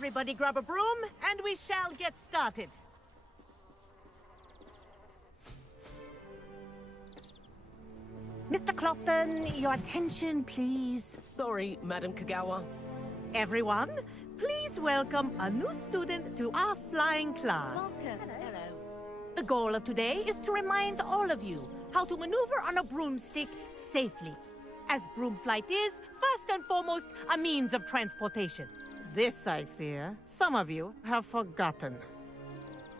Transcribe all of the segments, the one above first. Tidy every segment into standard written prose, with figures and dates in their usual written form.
Everybody grab a broom, and we shall get started. Mr. Clopton, your attention, please. Sorry, Madam Kagawa. Everyone, please welcome a new student to our flying class. Welcome. Hello. The goal of today is to remind all of you how to maneuver on a broomstick safely, as broom flight is, first and foremost, a means of transportation. This, I fear, some of you have forgotten.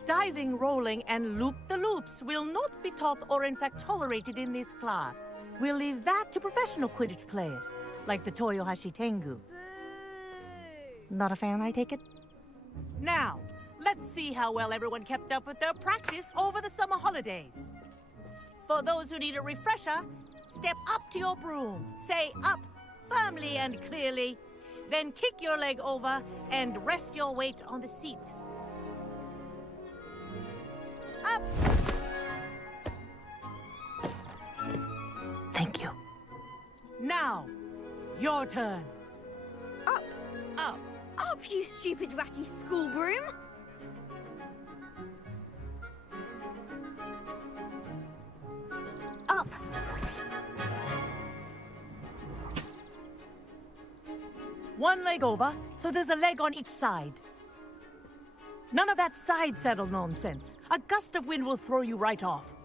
Diving, rolling, and loop-the-loops will not be taught or in fact tolerated in this class. We'll leave that to professional Quidditch players, like the Toyohashi Tengu. Not a fan, I take it? Now, let's see how well everyone kept up with their practice over the summer holidays. For those who need a refresher, step up to your broom, say up firmly and clearly, then kick your leg over and rest your weight on the seat. Up! Thank you. Now, your turn. Up. Up. Up, you stupid ratty school broom. Up. One leg over, so there's a leg on each side. None of that side saddle nonsense. A gust of wind will throw you right off.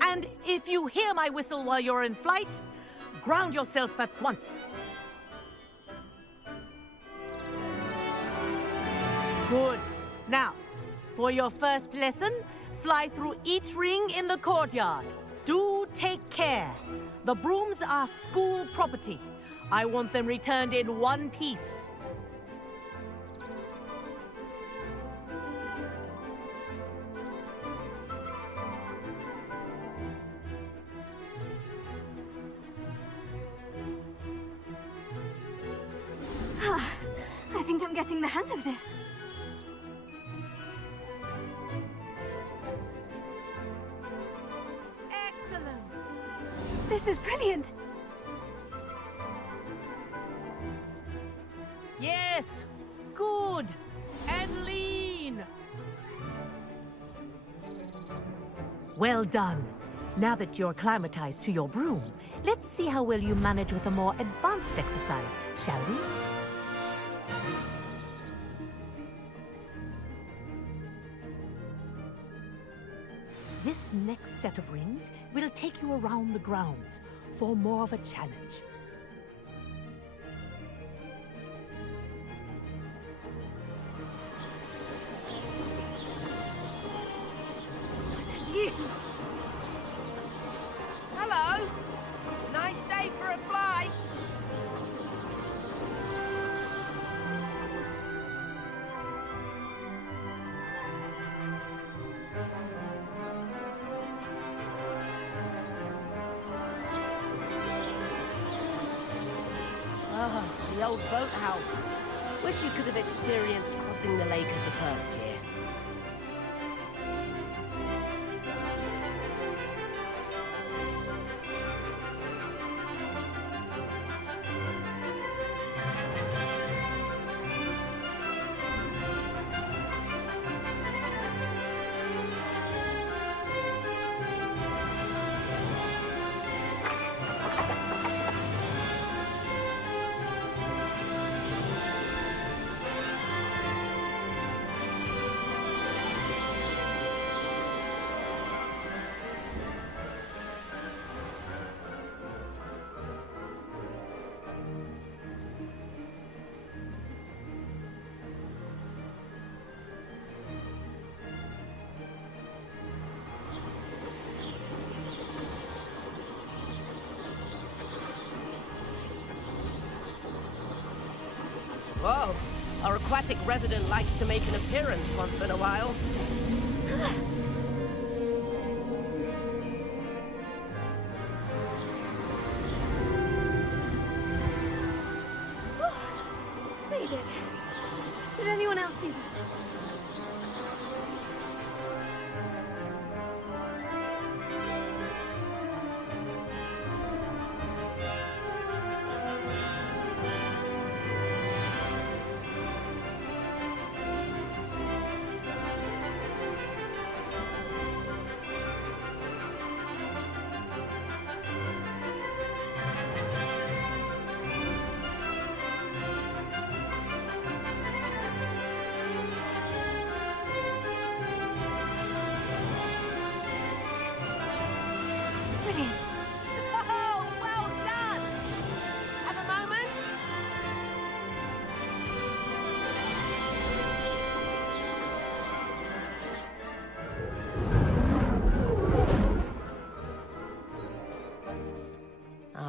And if you hear my whistle while you're in flight, ground yourself at once. Good. Now, for your first lesson, fly through each ring in the courtyard. Do take care. The brooms are school property. I want them returned in one piece. I think I'm getting the hang of this. Excellent. This is brilliant. Yes. Good. And lean. Well done. Now that you're acclimatized to your broom, let's see how well you manage with a more advanced exercise, shall we? This next set of rings will take you around the grounds for more of a challenge. What a view. Hello! Nice day for a flight! Ah, the old boathouse. Wish you could have experienced crossing the lake as the first year. Whoa, our aquatic resident likes to make an appearance once in a while. They did. Did anyone else see that?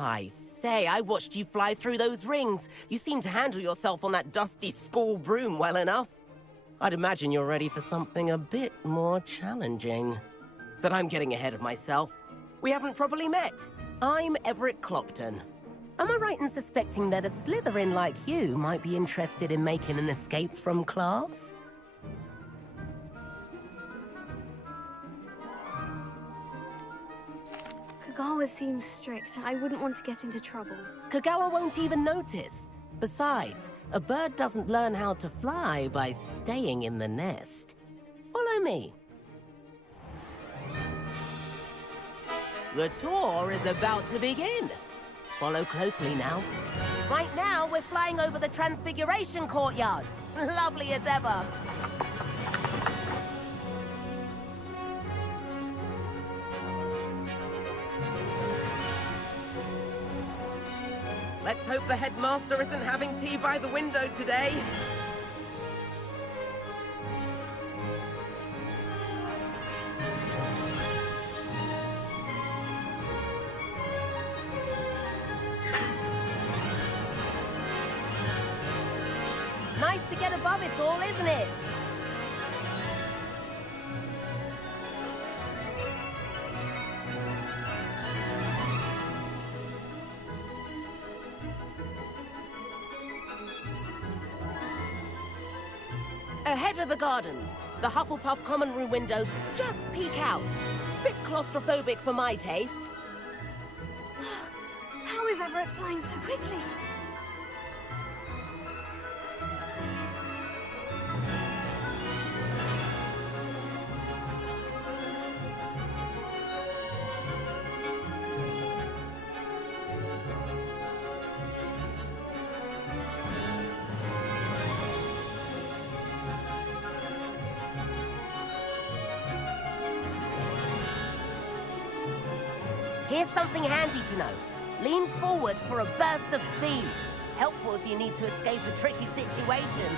I say, I watched you fly through those rings. You seem to handle yourself on that dusty school broom well enough. I'd imagine you're ready for something a bit more challenging. But I'm getting ahead of myself. We haven't properly met. I'm Everett Clopton. Am I right in suspecting that a Slytherin like you might be interested in making an escape from class? Kagawa seems strict. I wouldn't want to get into trouble. Kagawa won't even notice. Besides, a bird doesn't learn how to fly by staying in the nest. Follow me. The tour is about to begin. Follow closely now. Right now, we're flying over the Transfiguration Courtyard. Lovely as ever. Let's hope the headmaster isn't having tea by the window today. Nice to get above it all, isn't it? Ahead of the gardens, the Hufflepuff common room windows just peek out. Bit claustrophobic for my taste. How is Everett flying so quickly? Here's something handy to know. Lean forward for a burst of speed. Helpful if you need to escape a tricky situation.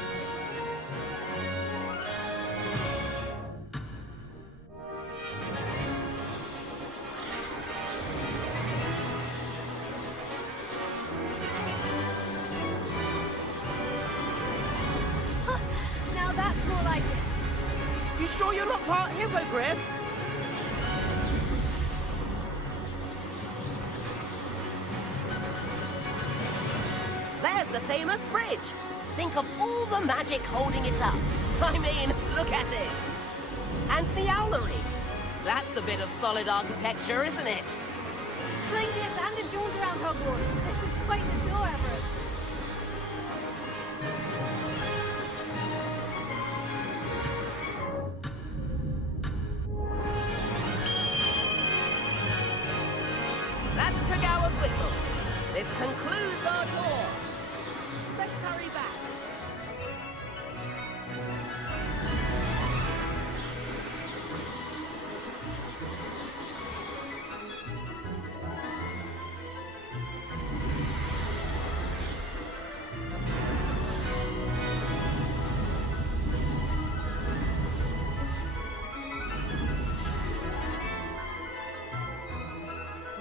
Now that's more like it. You sure you're not part hippogriff? The famous bridge. Think of all the magic holding it up. I mean, look at it. And the owlery. That's a bit of solid architecture, isn't it? Flying dips and a jaunt around Hogwarts. This is quite the tour, Everett. That's Kagawa's whistle. This concludes our tour. Let's hurry back.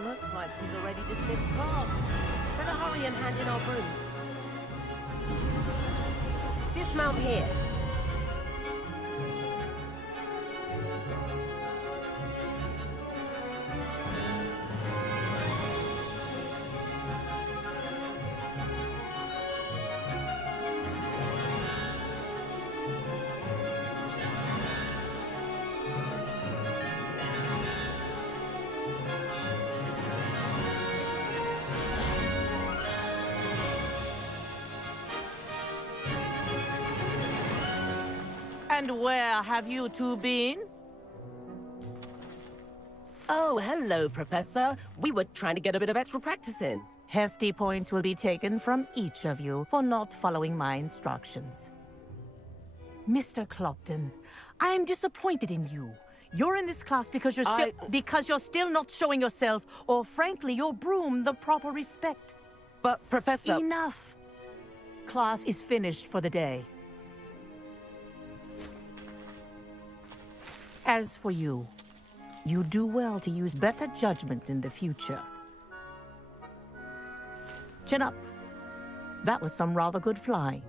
Looks like she's already dismissed class. Better hurry and hand in our brooms. Dismount here. And where have you two been? Oh, hello, Professor. We were trying to get a bit of extra practice in. Hefty points will be taken from each of you for not following my instructions. Mr. Clopton, I'm disappointed in you. You're in this class because you're still not showing yourself, or frankly, your broom the proper respect. But, Professor... Enough. Class is finished for the day. As for you, you do well to use better judgment in the future. Chin up. That was some rather good fly.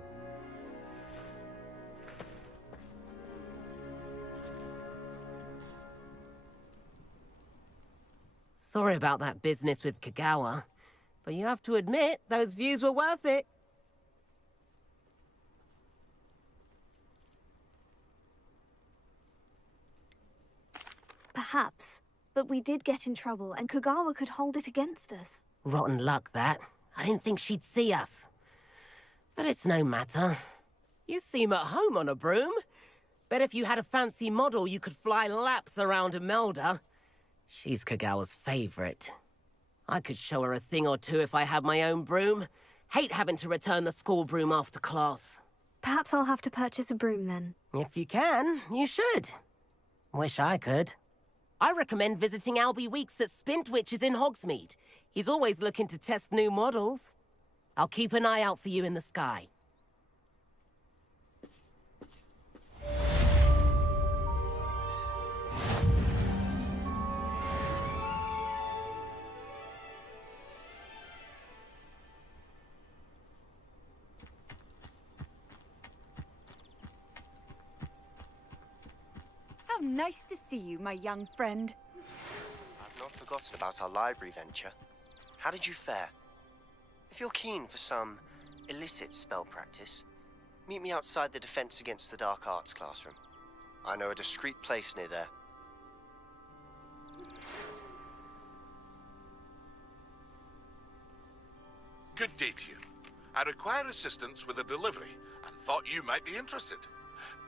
Sorry about that business with Kagawa, but you have to admit those views were worth it. Perhaps. But we did get in trouble, and Kagawa could hold it against us. Rotten luck, that. I didn't think she'd see us. But it's no matter. You seem at home on a broom. Bet if you had a fancy model, you could fly laps around Imelda. She's Kagawa's favorite. I could show her a thing or two if I had my own broom. Hate having to return the school broom after class. Perhaps I'll have to purchase a broom then. If you can, you should. Wish I could. I recommend visiting Albie Weeks at Spintwitches in Hogsmeade. He's always looking to test new models. I'll keep an eye out for you in the sky. How nice to see you, my young friend. I've not forgotten about our library venture. How did you fare? If you're keen for some illicit spell practice, meet me outside the Defense Against the Dark Arts classroom. I know a discreet place near there. Good day to you. I require assistance with a delivery and thought you might be interested.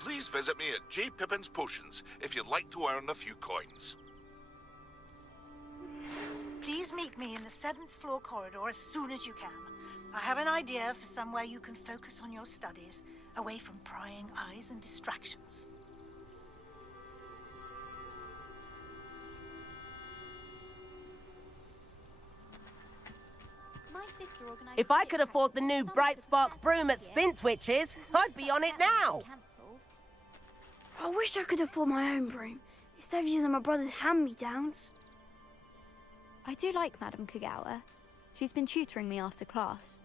Please visit me at J. Pippin's Potions if you'd like to earn a few coins. Please meet me in the 7th floor corridor as soon as you can. I have an idea for somewhere you can focus on your studies, away from prying eyes and distractions. If I could afford the new Bright Spark broom at Spintwitches, I'd be on it now. I wish I could afford my own broom, instead of using my brother's hand-me-downs. I do like Madame Kagawa. She's been tutoring me after class.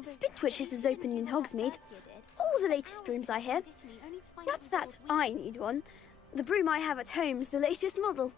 Spintwitches is opened in Hogsmeade. All the latest brooms I hear. Not that I need one. The broom I have at home is the latest model.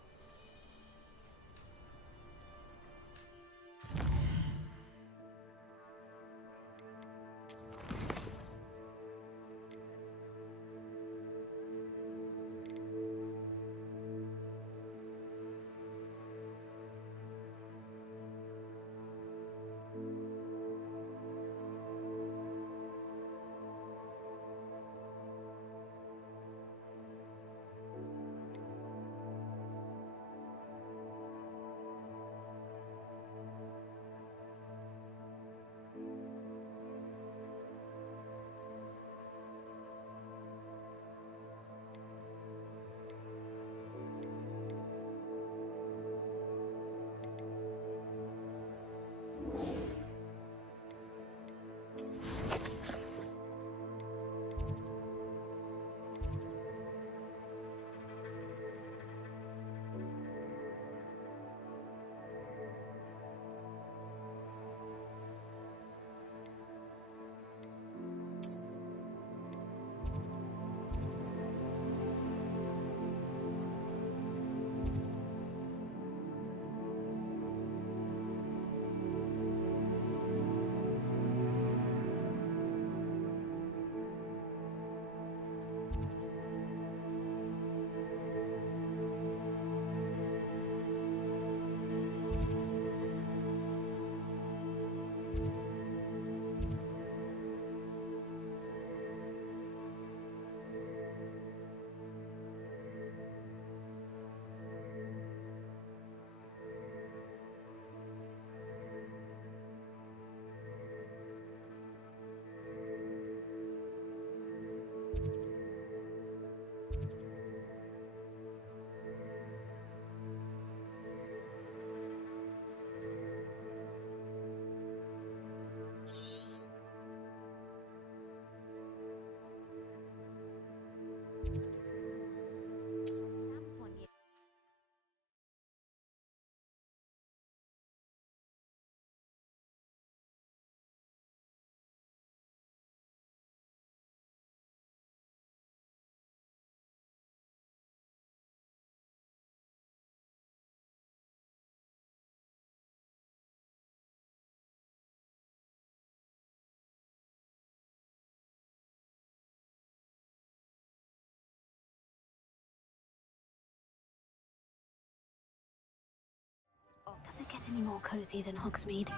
any more cozy than Hogsmeade.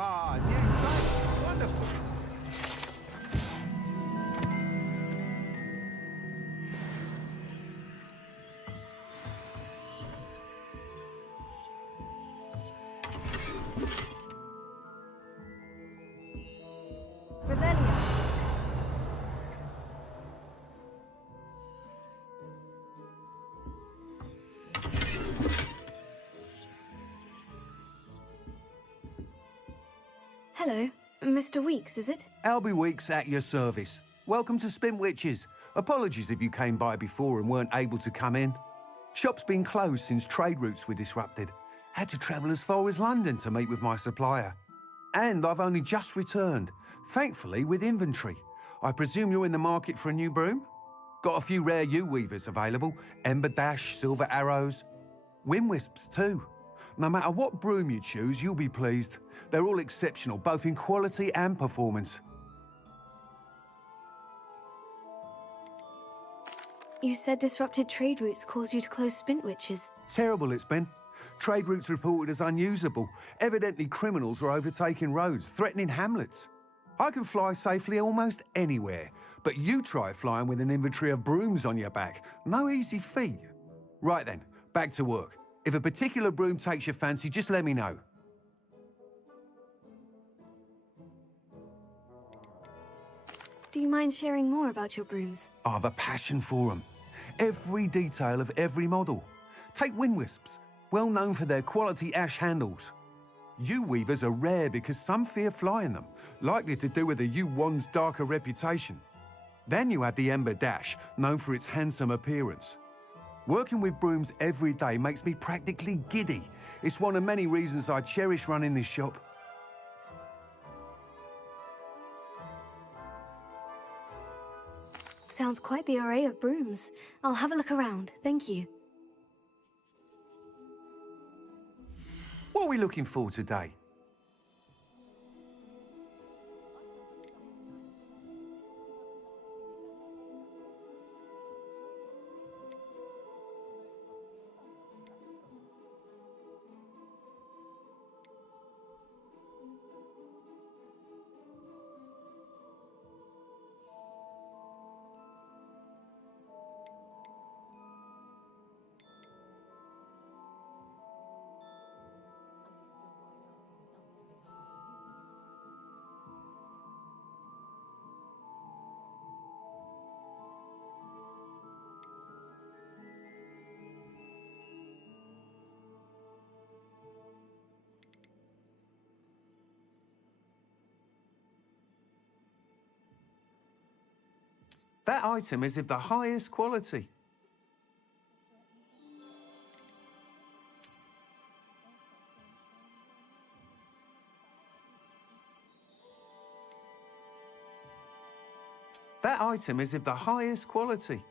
Ah, new face. Wonderful. Hello, Mr. Weeks, is it? Albie Weeks at your service. Welcome to Spintwitches. Apologies if you came by before and weren't able to come in. Shop's been closed since trade routes were disrupted. Had to travel as far as London to meet with my supplier. And I've only just returned, thankfully with inventory. I presume you're in the market for a new broom? Got a few rare U-weavers available, Ember Dash, Silver Arrows. Wind Wisps too. No matter what broom you choose, you'll be pleased. They're all exceptional, both in quality and performance. You said disrupted trade routes caused you to close Spintwitches. Terrible it's been. Trade routes reported as unusable. Evidently criminals were overtaking roads, threatening hamlets. I can fly safely almost anywhere, but you try flying with an inventory of brooms on your back. No easy feat. Right then, back to work. If a particular broom takes your fancy, just let me know. Do you mind sharing more about your brooms? I have a passion for them. Every detail of every model. Take Wind Wisps, well known for their quality ash handles. U-weavers are rare because some fear flying them, likely to do with the U-wand's darker reputation. Then you have the Ember Dash, known for its handsome appearance. Working with brooms every day makes me practically giddy. It's one of many reasons I cherish running this shop. Sounds quite the array of brooms. I'll have a look around, thank you. What are we looking for today? That item is of the highest quality. That item is of the highest quality.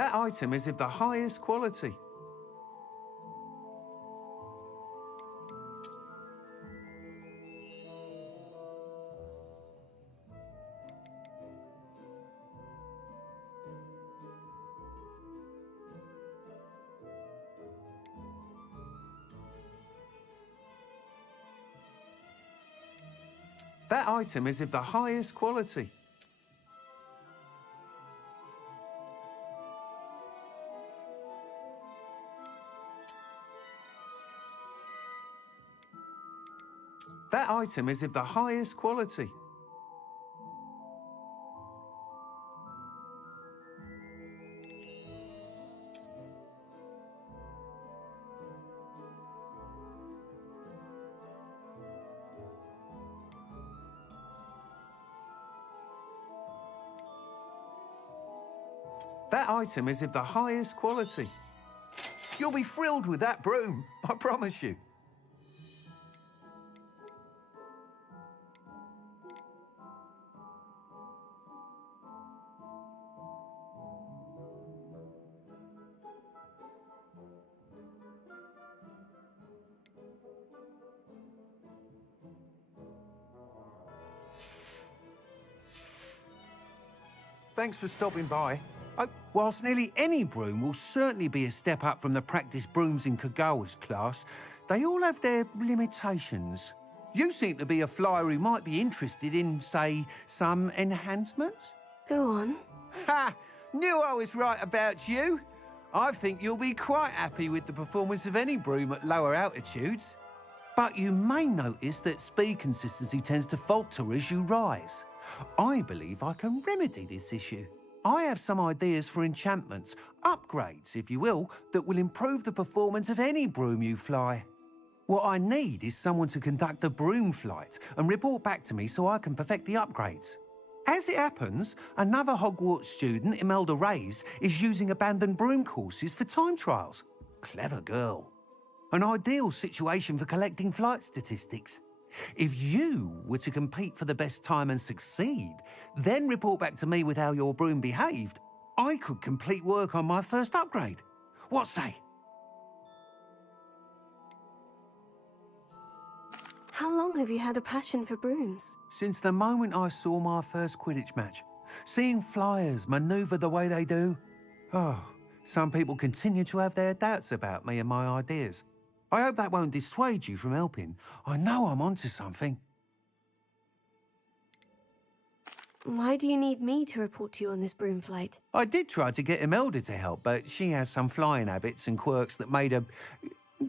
That item is of the highest quality. That item is of the highest quality. That item is of the highest quality. That item is of the highest quality. You'll be thrilled with that broom, I promise you. Thanks for stopping by. Whilst nearly any broom will certainly be a step up from the practice brooms in Kagawa's class, they all have their limitations. You seem to be a flyer who might be interested in, say, some enhancements? Go on. Ha! Knew I was right about you. I think you'll be quite happy with the performance of any broom at lower altitudes. But you may notice that speed consistency tends to falter as you rise. I believe I can remedy this issue. I have some ideas for enchantments, upgrades, if you will, that will improve the performance of any broom you fly. What I need is someone to conduct a broom flight and report back to me so I can perfect the upgrades. As it happens, another Hogwarts student, Imelda Reyes, is using abandoned broom courses for time trials. Clever girl. An ideal situation for collecting flight statistics. If you were to compete for the best time and succeed, then report back to me with how your broom behaved, I could complete work on my first upgrade. What say? How long have you had a passion for brooms? Since the moment I saw my first Quidditch match. Seeing flyers manoeuvre the way they do. Oh, some people continue to have their doubts about me and my ideas. I hope that won't dissuade you from helping. I know I'm onto something. Why do you need me to report to you on this broom flight? I did try to get Imelda to help, but she has some flying habits and quirks that made her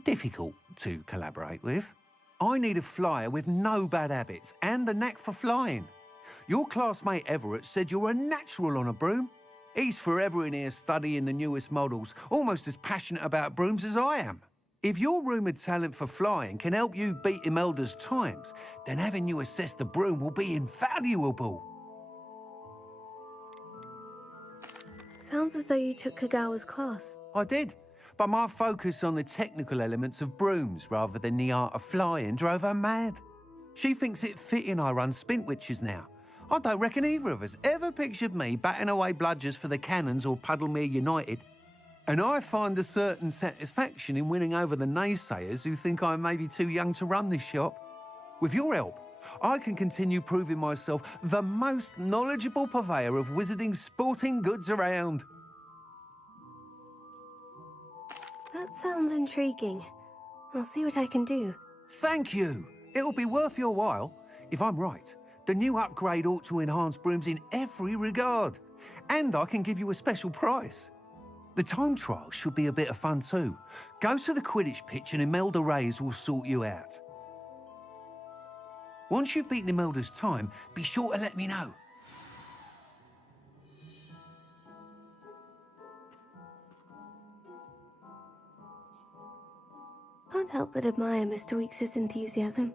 difficult to collaborate with. I need a flyer with no bad habits and the knack for flying. Your classmate Everett said you're a natural on a broom. He's forever in here studying the newest models, almost as passionate about brooms as I am. If your rumoured talent for flying can help you beat Imelda's times, then having you assess the broom will be invaluable. Sounds as though you took Kagawa's class. I did, but my focus on the technical elements of brooms rather than the art of flying drove her mad. She thinks it fitting I run Spintwitches now. I don't reckon either of us ever pictured me batting away bludgers for the Cannons or Puddlemere United. And I find a certain satisfaction in winning over the naysayers who think I may be too young to run this shop. With your help, I can continue proving myself the most knowledgeable purveyor of wizarding sporting goods around. That sounds intriguing. I'll see what I can do. Thank you. It'll be worth your while. If I'm right, the new upgrade ought to enhance brooms in every regard. And I can give you a special price. The time trial should be a bit of fun too. Go to the Quidditch pitch and Imelda Reyes will sort you out. Once you've beaten Imelda's time, be sure to let me know. Can't help but admire Mr. Weekes' enthusiasm.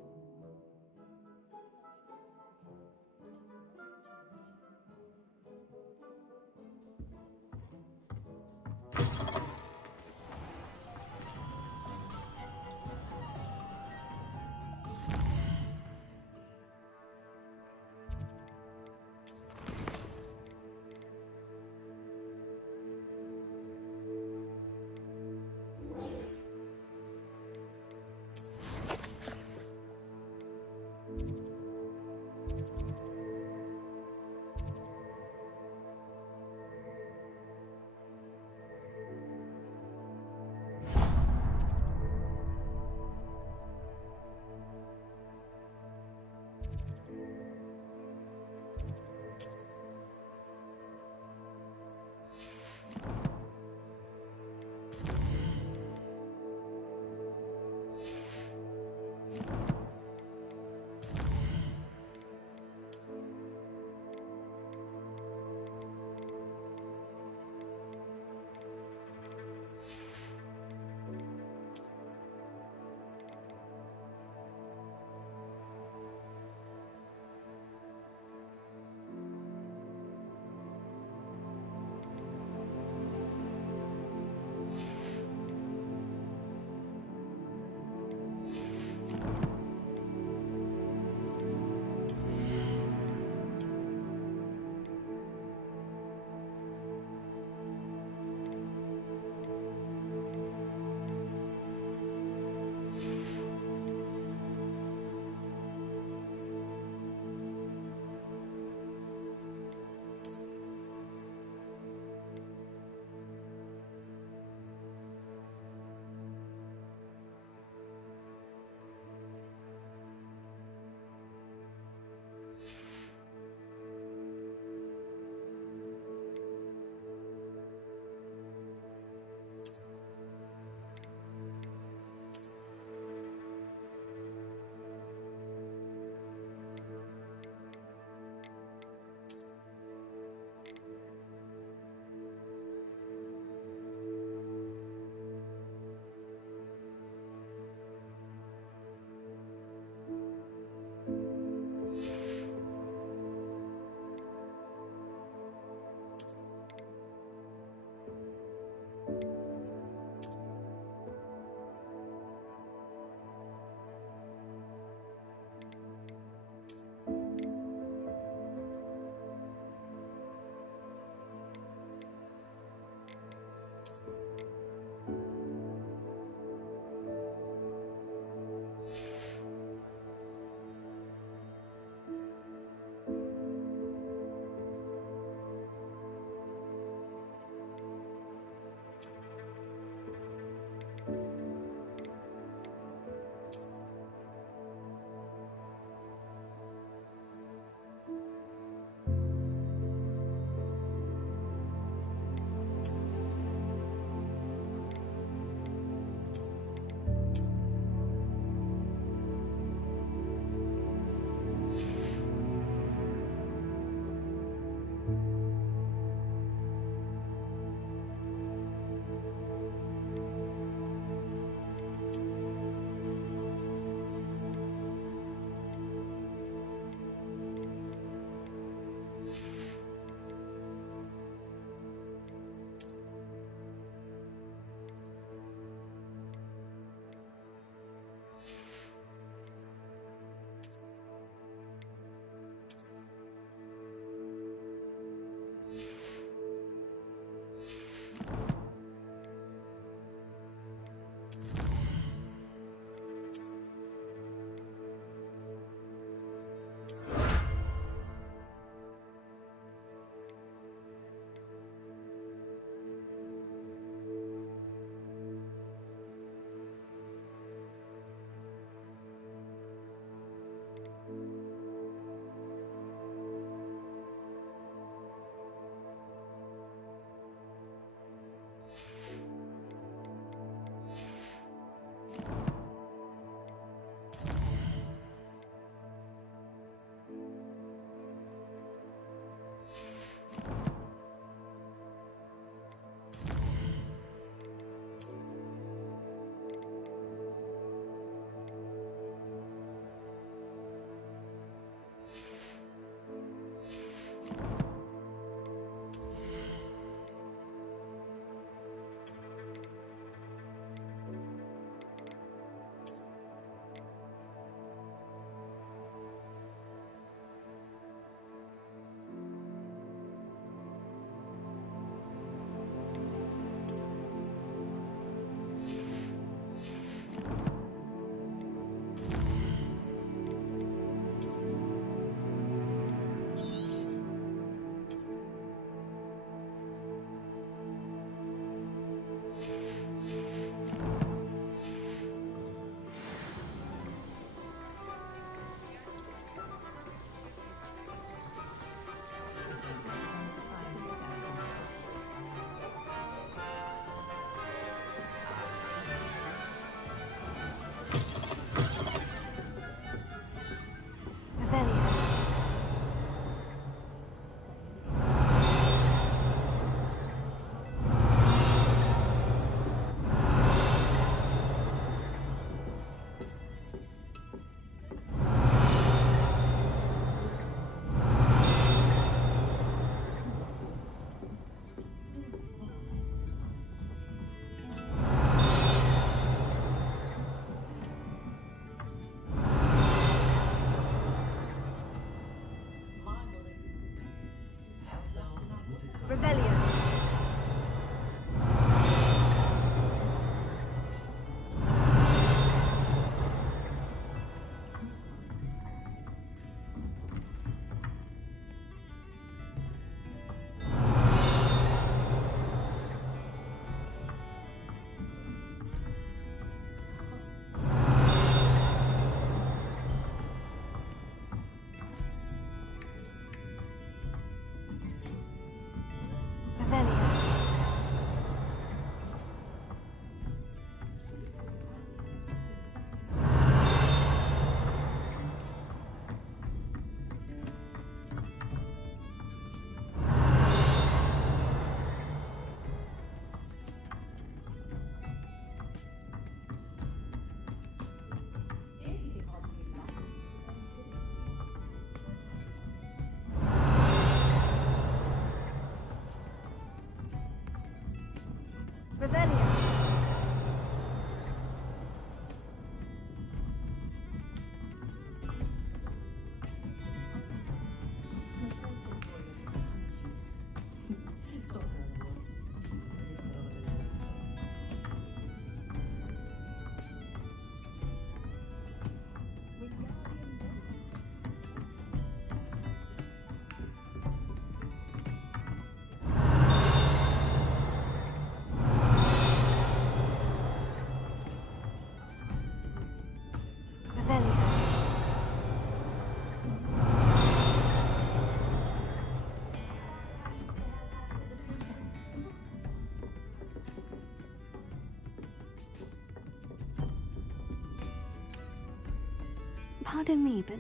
Pardon me, but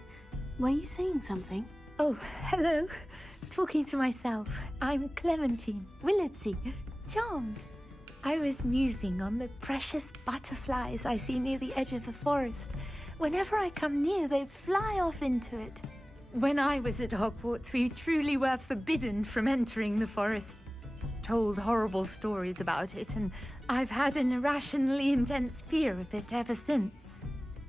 were you saying something? Oh, hello. Talking to myself. I'm Clementine Willardsey. Charmed. I was musing on the precious butterflies I see near the edge of the forest. Whenever I come near, they fly off into it. When I was at Hogwarts, we truly were forbidden from entering the forest. Told horrible stories about it, and I've had an irrationally intense fear of it ever since.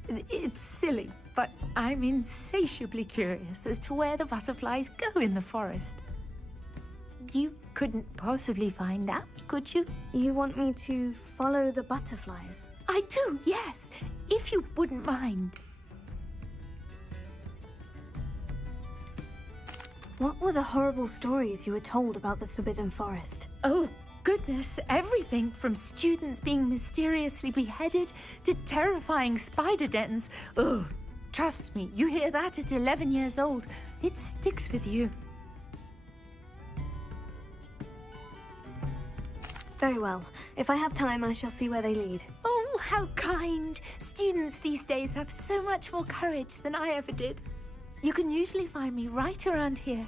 It's silly, but I'm insatiably curious as to where the butterflies go in the forest. You couldn't possibly find out, could you? You want me to follow the butterflies? I do, yes, if you wouldn't mind. What were the horrible stories you were told about the Forbidden Forest? Oh, goodness, everything from students being mysteriously beheaded to terrifying spider dens. Oh, trust me, you hear that at 11 years old, it sticks with you. Very well. If I have time, I shall see where they lead. Oh, how kind. Students these days have so much more courage than I ever did. You can usually find me right around here.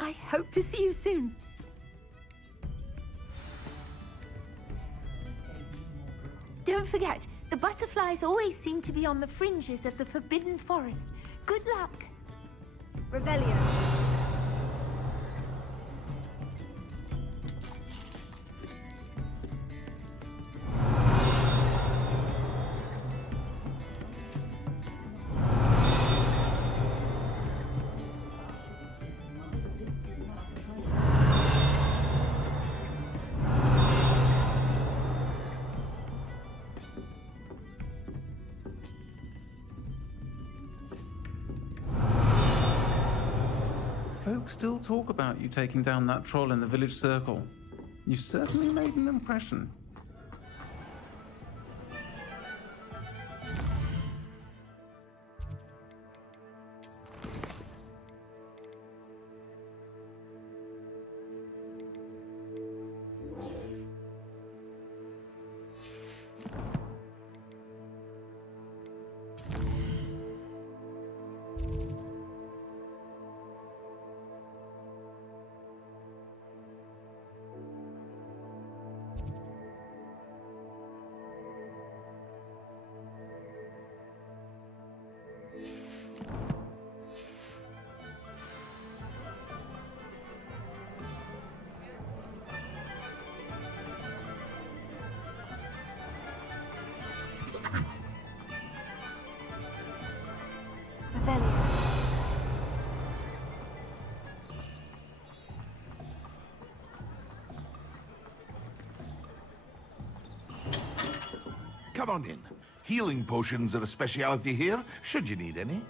I hope to see you soon. Don't forget, the butterflies always seem to be on the fringes of the Forbidden Forest. Good luck. Revelio. Folks still talk about you taking down that troll in the village circle. You certainly made an impression. Come on in. Healing potions are a speciality here, should you need any.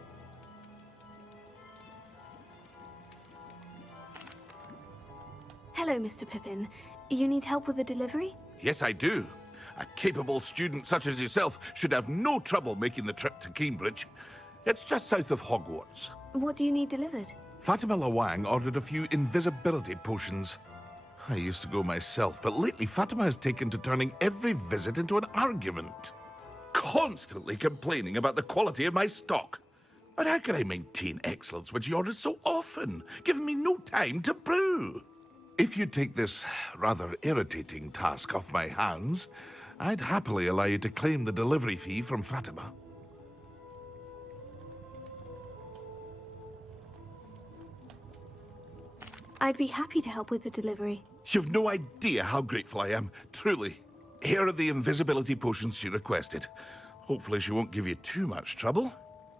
Hello, Mr. Pippin. You need help with the delivery? Yes, I do. A capable student such as yourself should have no trouble making the trip to Cambridge. It's just south of Hogwarts. What do you need delivered? Fatima Lawang ordered a few invisibility potions. I used to go myself, but lately Fatima has taken to turning every visit into an argument. Constantly complaining about the quality of my stock. But how can I maintain excellence when she orders so often, giving me no time to brew? If you take this rather irritating task off my hands, I'd happily allow you to claim the delivery fee from Fatima. I'd be happy to help with the delivery. You've no idea how grateful I am, truly. Here are the invisibility potions she requested. Hopefully she won't give you too much trouble.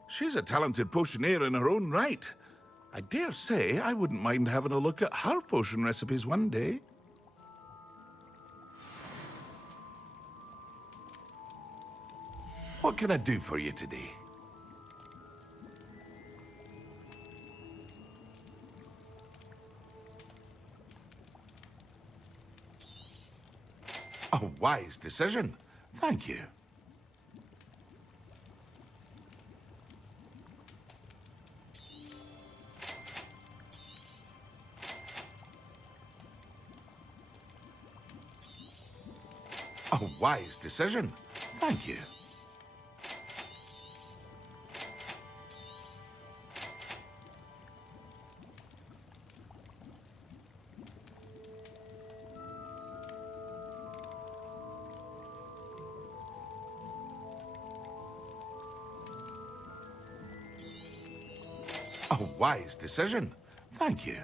She's a talented potioneer in her own right. I dare say I wouldn't mind having a look at her potion recipes one day. What can I do for you today? A wise decision. Thank you. A wise decision. Thank you. A wise decision. Thank you.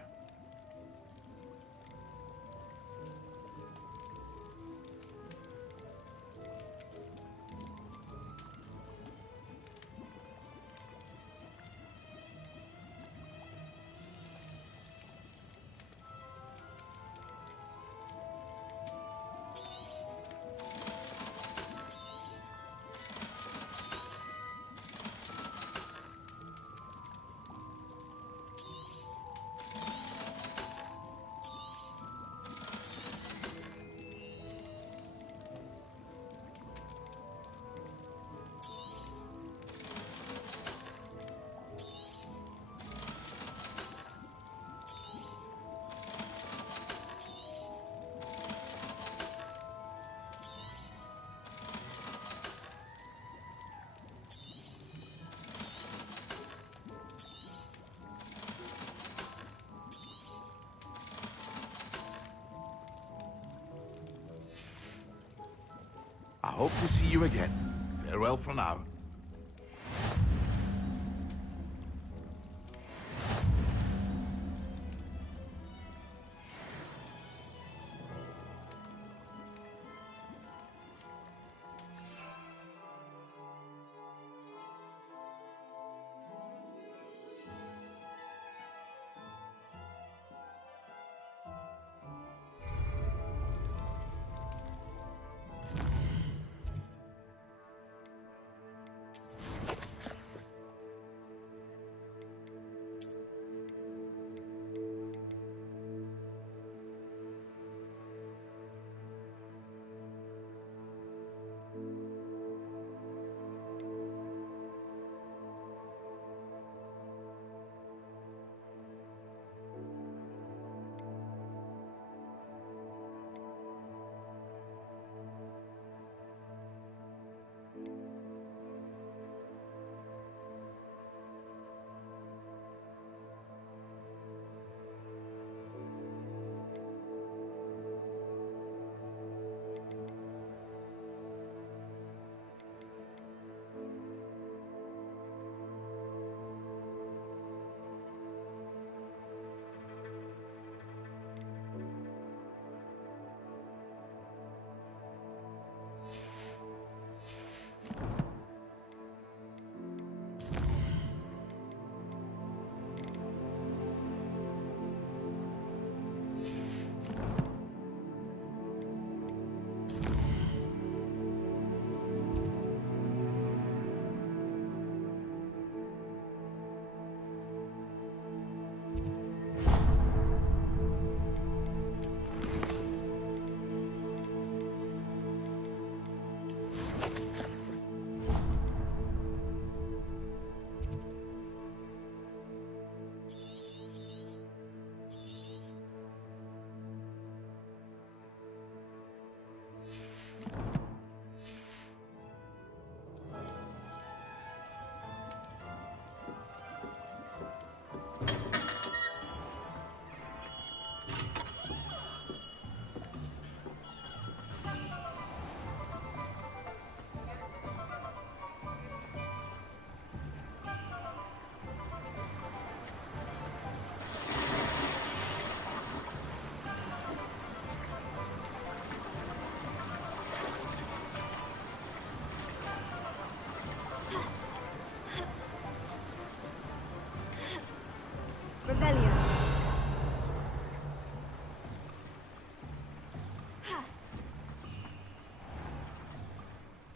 hope to see you again. Farewell for now.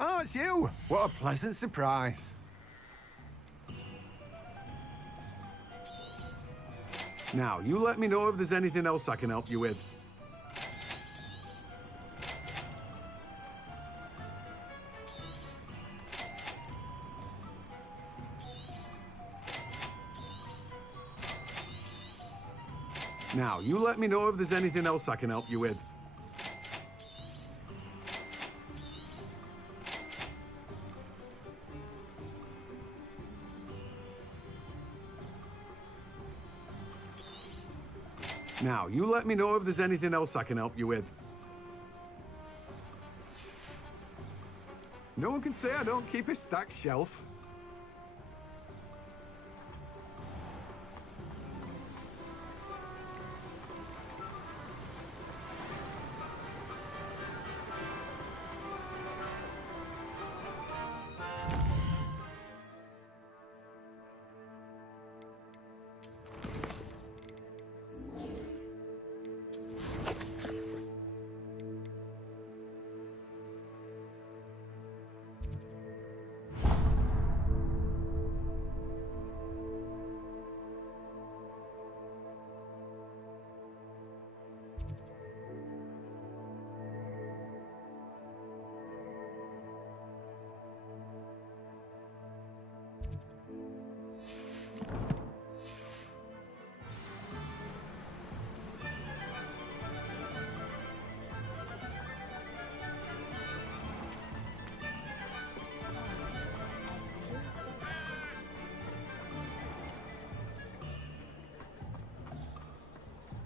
Oh, it's you! What a pleasant surprise. Now, you let me know if there's anything else I can help you with. Now, you let me know if there's anything else I can help you with. Now, you let me know if there's anything else I can help you with. No one can say I don't keep a stacked shelf.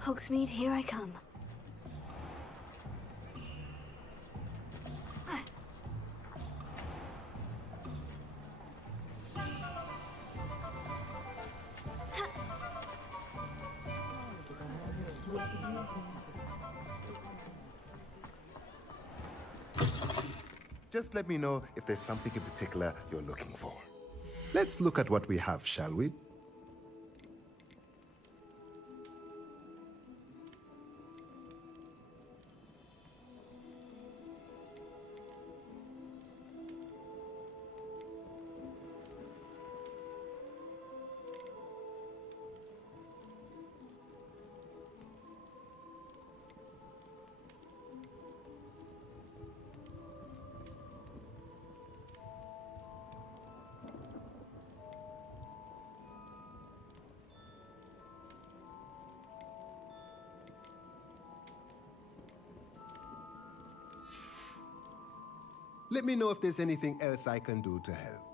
Hogsmeade, here I come. Just let me know if there's something in particular you're looking for. Let's look at what we have, shall we? Let me know if there's anything else I can do to help.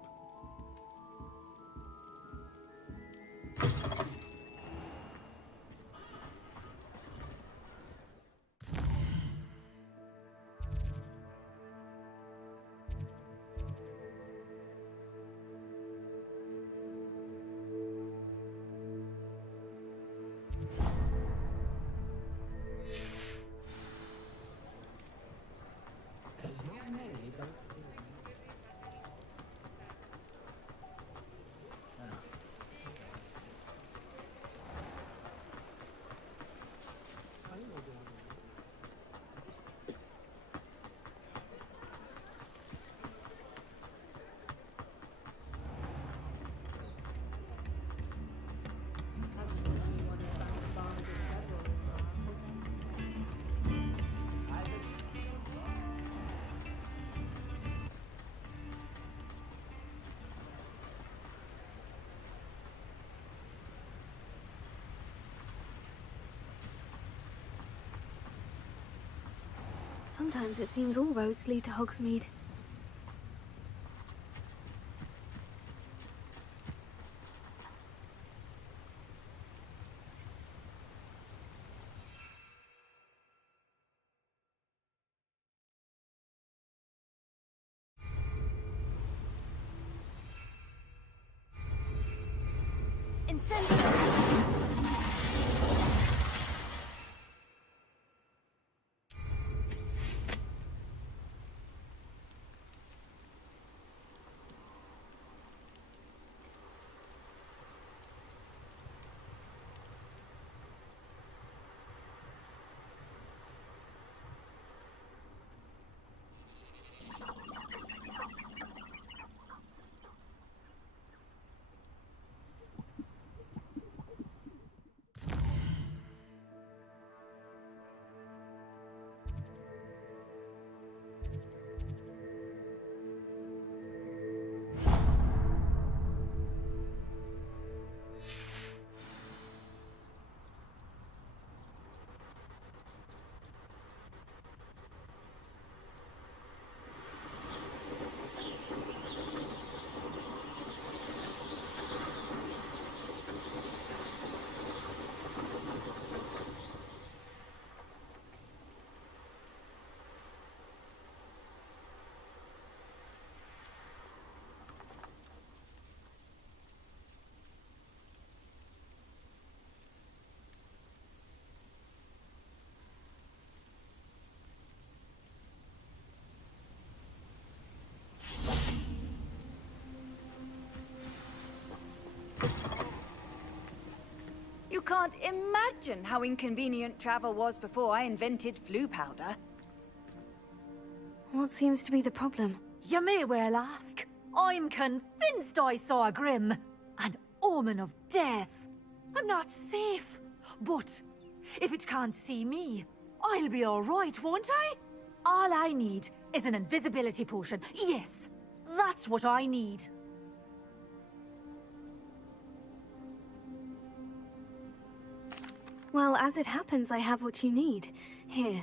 Sometimes it seems all roads lead to Hogsmeade. You can't imagine how inconvenient travel was before I invented flu powder. What seems to be the problem? You may well ask. I'm convinced I saw a grim, an omen of death. I'm not safe, but if it can't see me, I'll be all right, won't I? All I need is an invisibility potion. Yes, that's what I need. Well, as it happens, I have what you need. Here.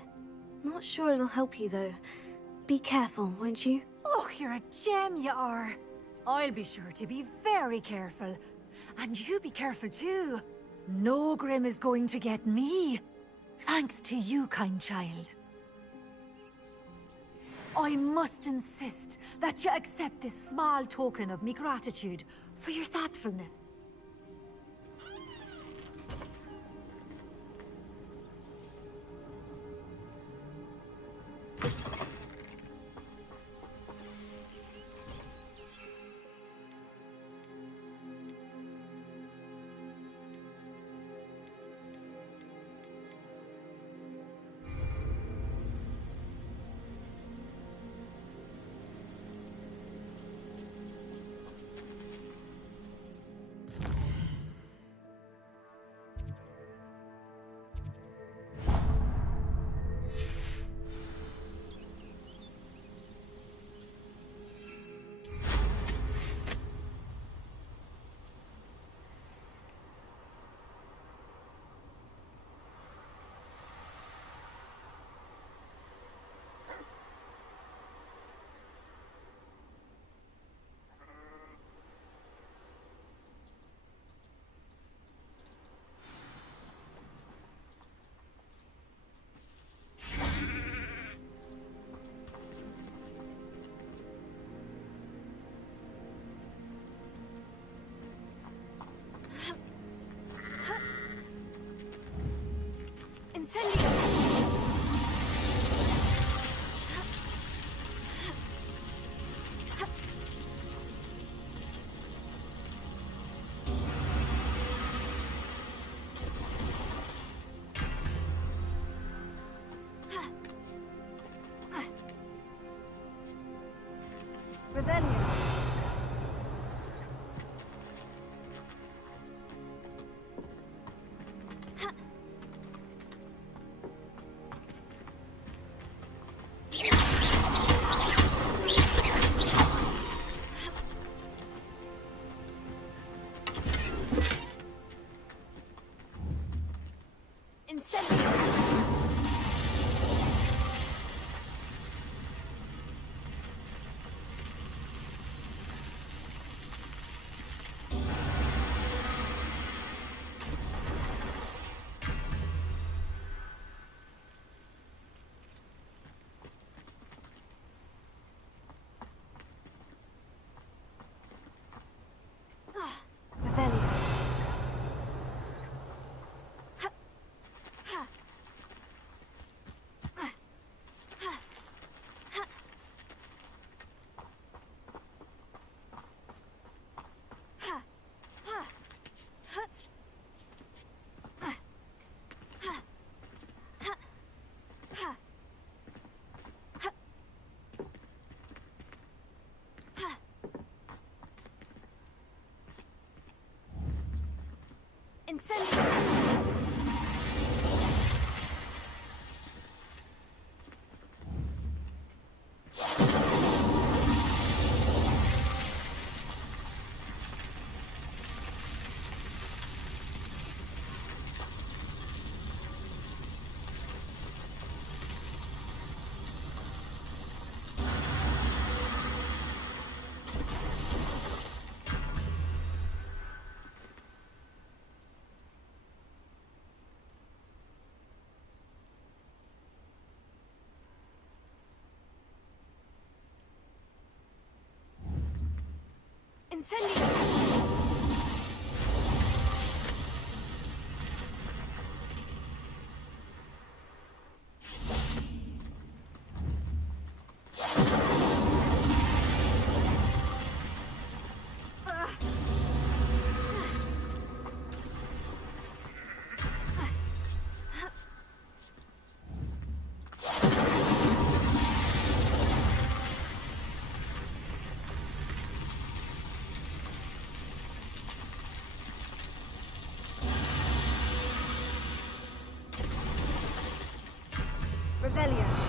Not sure it'll help you, though. Be careful, won't you? Oh, you're a gem, you are. I'll be sure to be very careful. And you be careful, too. No grim is going to get me. Thanks to you, kind child. I must insist that you accept this small token of me gratitude for your thoughtfulness. Rebellion. Rebellion.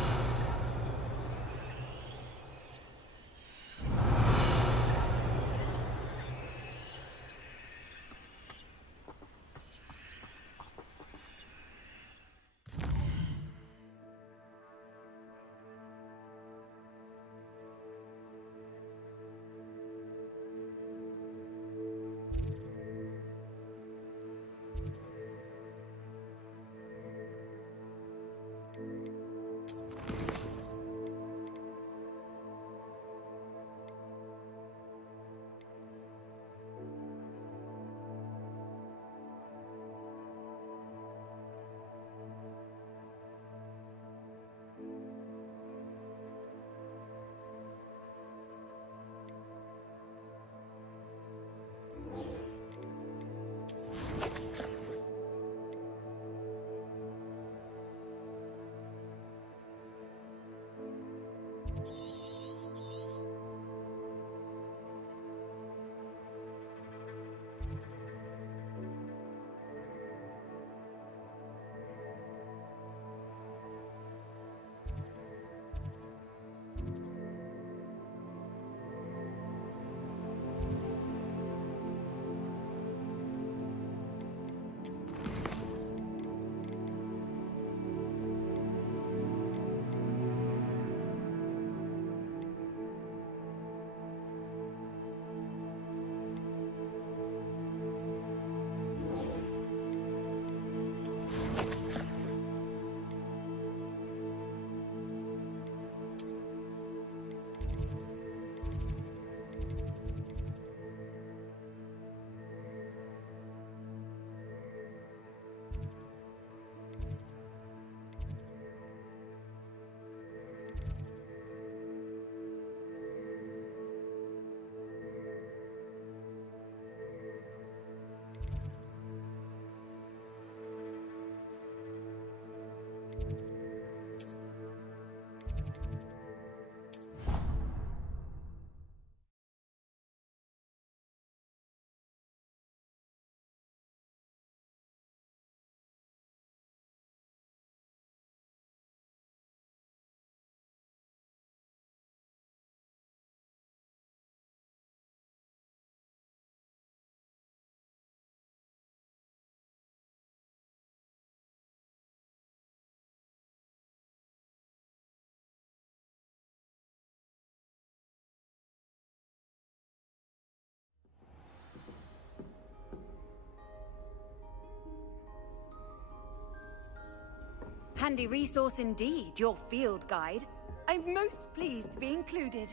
handy resource indeed, your field guide. I'm most pleased to be included.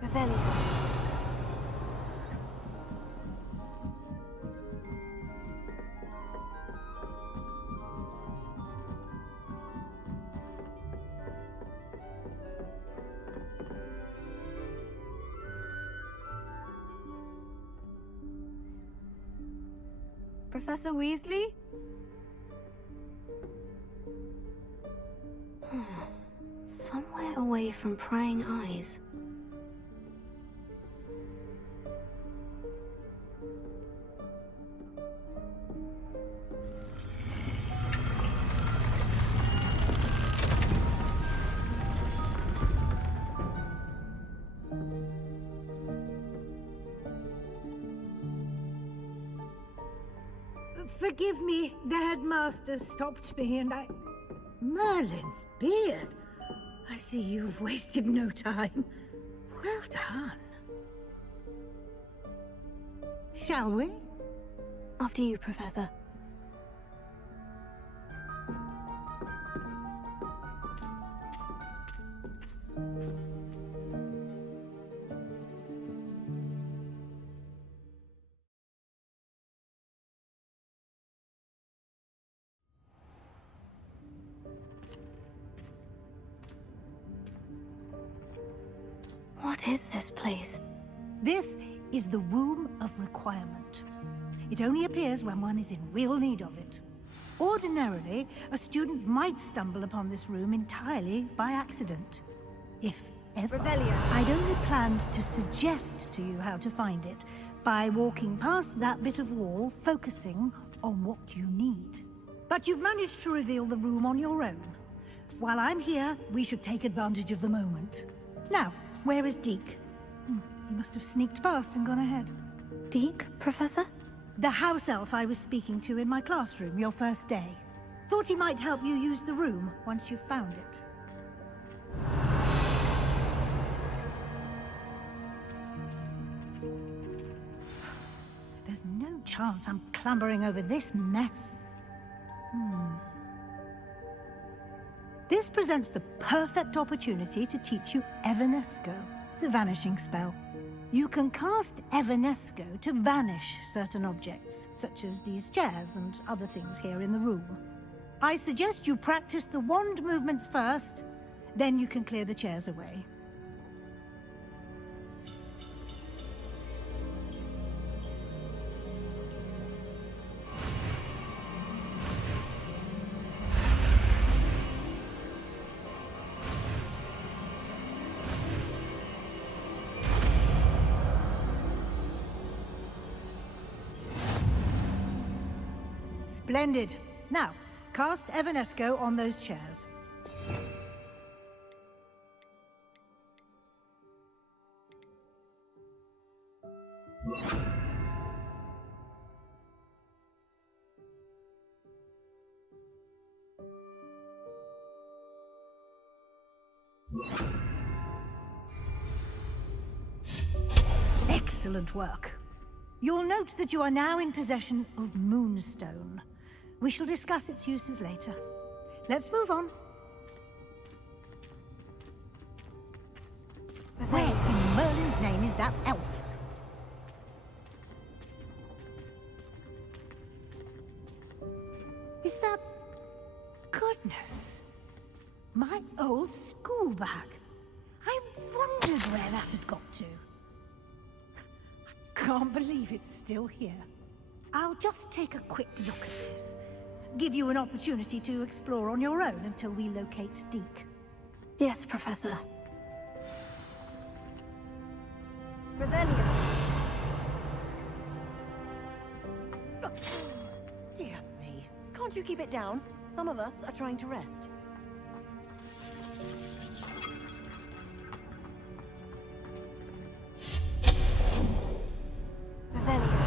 Revelio. Professor Weasley? Somewhere away from prying eyes. Forgive me, the headmaster stopped me and I... Merlin's beard! I see you've wasted no time. Well done. Shall we? After you, Professor. What is this place? This is the Room of Requirement. It only appears when one is in real need of it. Ordinarily, a student might stumble upon this room entirely by accident. If ever. Revelio. I'd only planned to suggest to you how to find it by walking past that bit of wall, focusing on what you need. But you've managed to reveal the room on your own. While I'm here, we should take advantage of the moment. Now, where is Deke? He must have sneaked past and gone ahead. Deke, Professor? The house elf I was speaking to in my classroom your first day. Thought he might help you use the room once you've found it. There's no chance I'm clambering over this mess. This presents the perfect opportunity to teach you Evanesco, the vanishing spell. You can cast Evanesco to vanish certain objects, such as these chairs and other things here in the room. I suggest you practice the wand movements first, then you can clear the chairs away. Splendid. Now, cast Evanesco on those chairs. Excellent work. You'll note that you are now in possession of Moonstone. We shall discuss its uses later. Let's move on. Where in Merlin's name is that elf? Is that... Goodness. My old school bag. I wondered where that had got to. I can't believe it's still here. I'll just take a quick look at this. Give you an opportunity to explore on your own until we locate Deke. Yes, Professor. Revelio. Dear me. Can't you keep it down? Some of us are trying to rest. Revelio.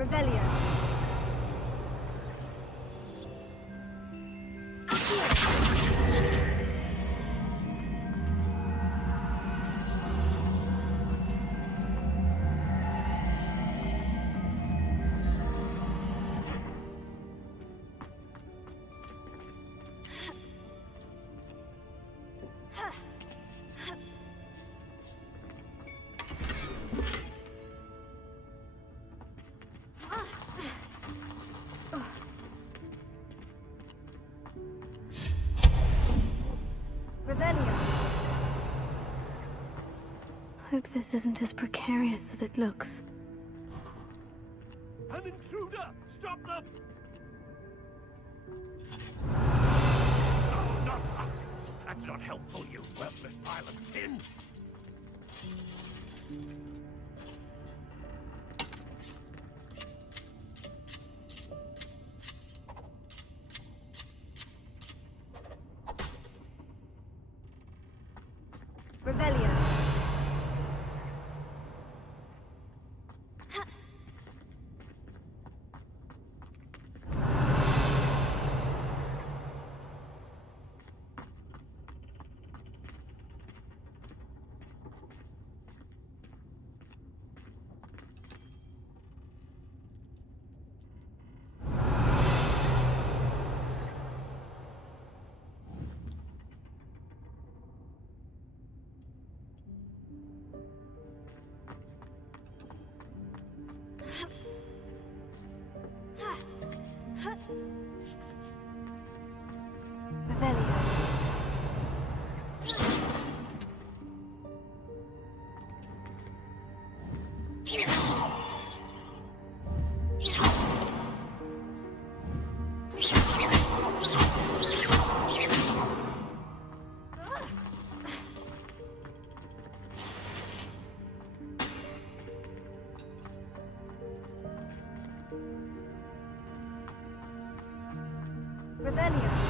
Revelio. Hope this isn't as precarious as it looks. An intruder! Stop them! Oh, not that! That's not helpful, you worthless pile of tin! Revelio. Revelio.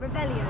Revelio.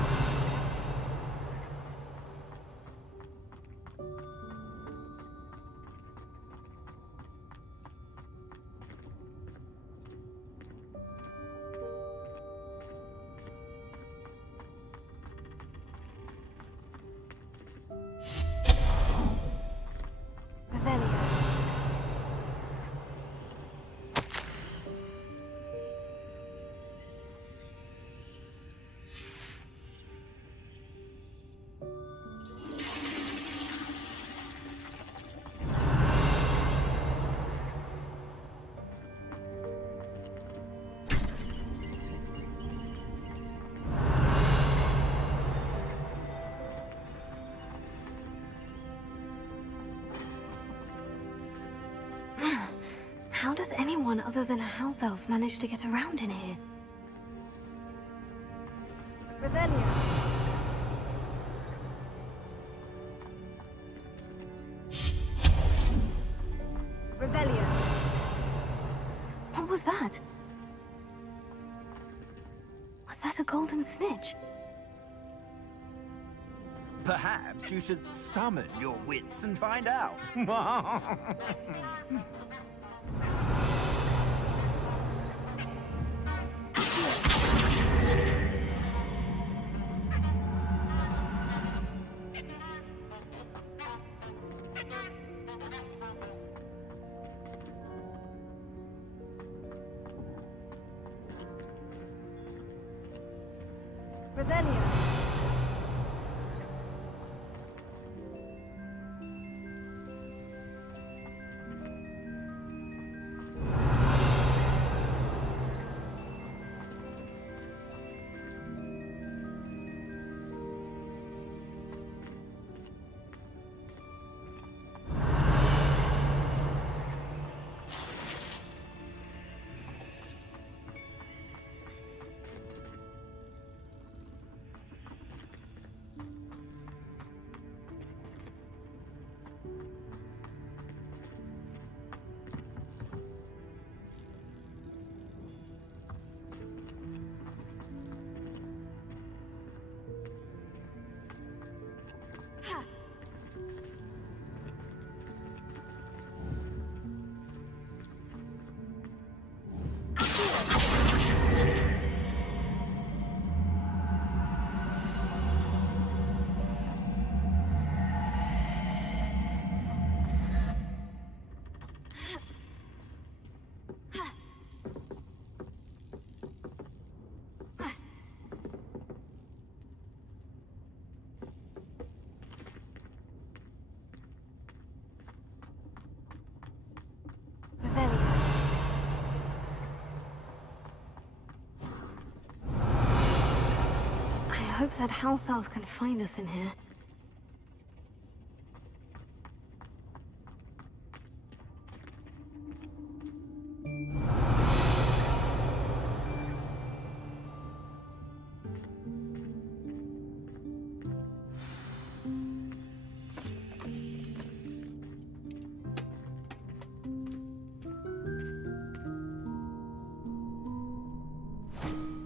How does anyone other than a house elf manage to get around in here? Revelio. Revelio. What was that? Was that a golden snitch? Perhaps you should summon your wits and find out. Revelio. I hope that house elf can find us in here.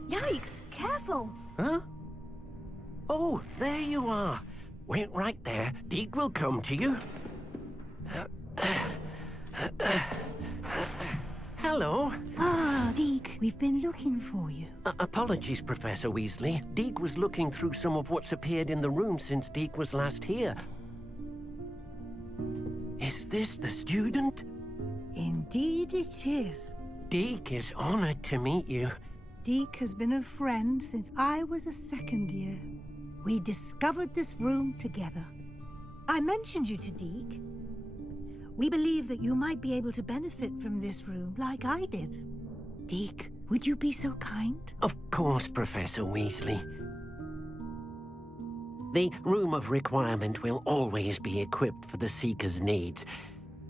Yikes! Careful! Huh? Oh, there you are. Wait right there. Deke will come to you. Hello. Ah, Deke, we've been looking for you. Apologies, Professor Weasley. Deke was looking through some of what's appeared in the room since Deke was last here. Is this the student? Indeed it is. Deke is honored to meet you. Deke has been a friend since I was a second year. We discovered this room together. I mentioned you to Deke. We believe that you might be able to benefit from this room like I did. Deke, would you be so kind? Of course, Professor Weasley. The Room of Requirement will always be equipped for the Seeker's needs.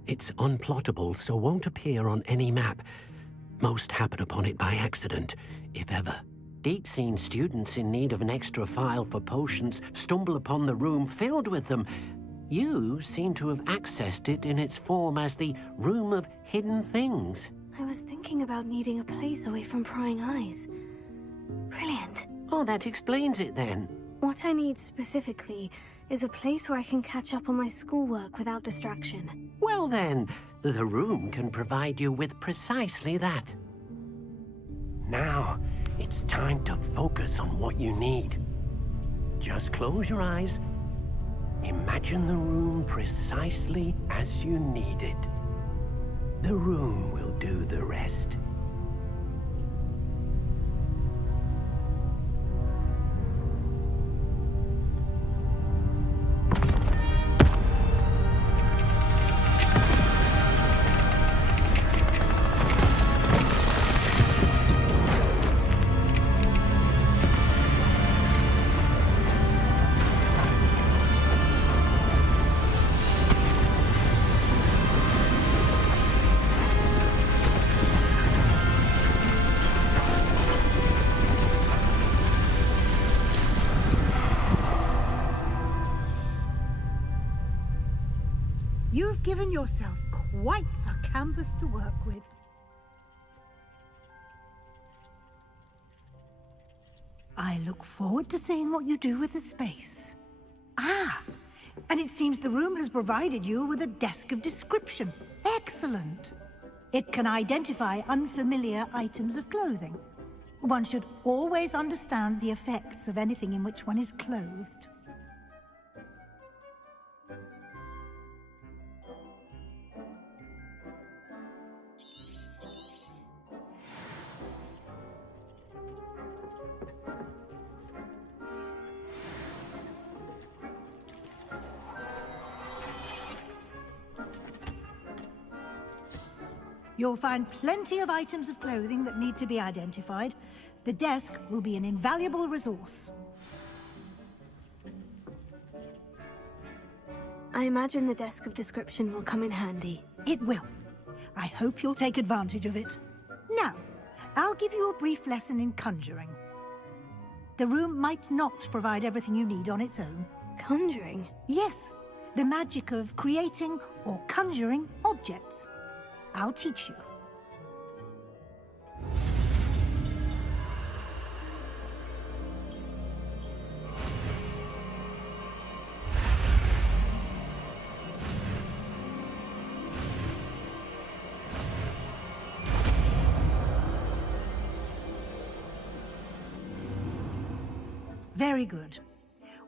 It's unplottable, so won't appear on any map. Most happen upon it by accident, if ever. Deke's seen students in need of an extra file for potions stumble upon the room filled with them. You seem to have accessed it in its form as the Room of Hidden Things. I was thinking about needing a place away from prying eyes. Brilliant. Oh, that explains it then. What I need specifically is a place where I can catch up on my schoolwork without distraction. Well then, the room can provide you with precisely that. Now, it's time to focus on what you need. Just close your eyes. Imagine the room precisely as you need it. The room will do the rest. You've given yourself quite a canvas to work with. I look forward to seeing what you do with the space. Ah, and it seems the room has provided you with a desk of description. Excellent. It can identify unfamiliar items of clothing. One should always understand the effects of anything in which one is clothed. You'll find plenty of items of clothing that need to be identified. The desk will be an invaluable resource. I imagine the desk of description will come in handy. It will. I hope you'll take advantage of it. Now, I'll give you a brief lesson in conjuring. The room might not provide everything you need on its own. Conjuring? Yes, the magic of creating or conjuring objects. I'll teach you. Very good.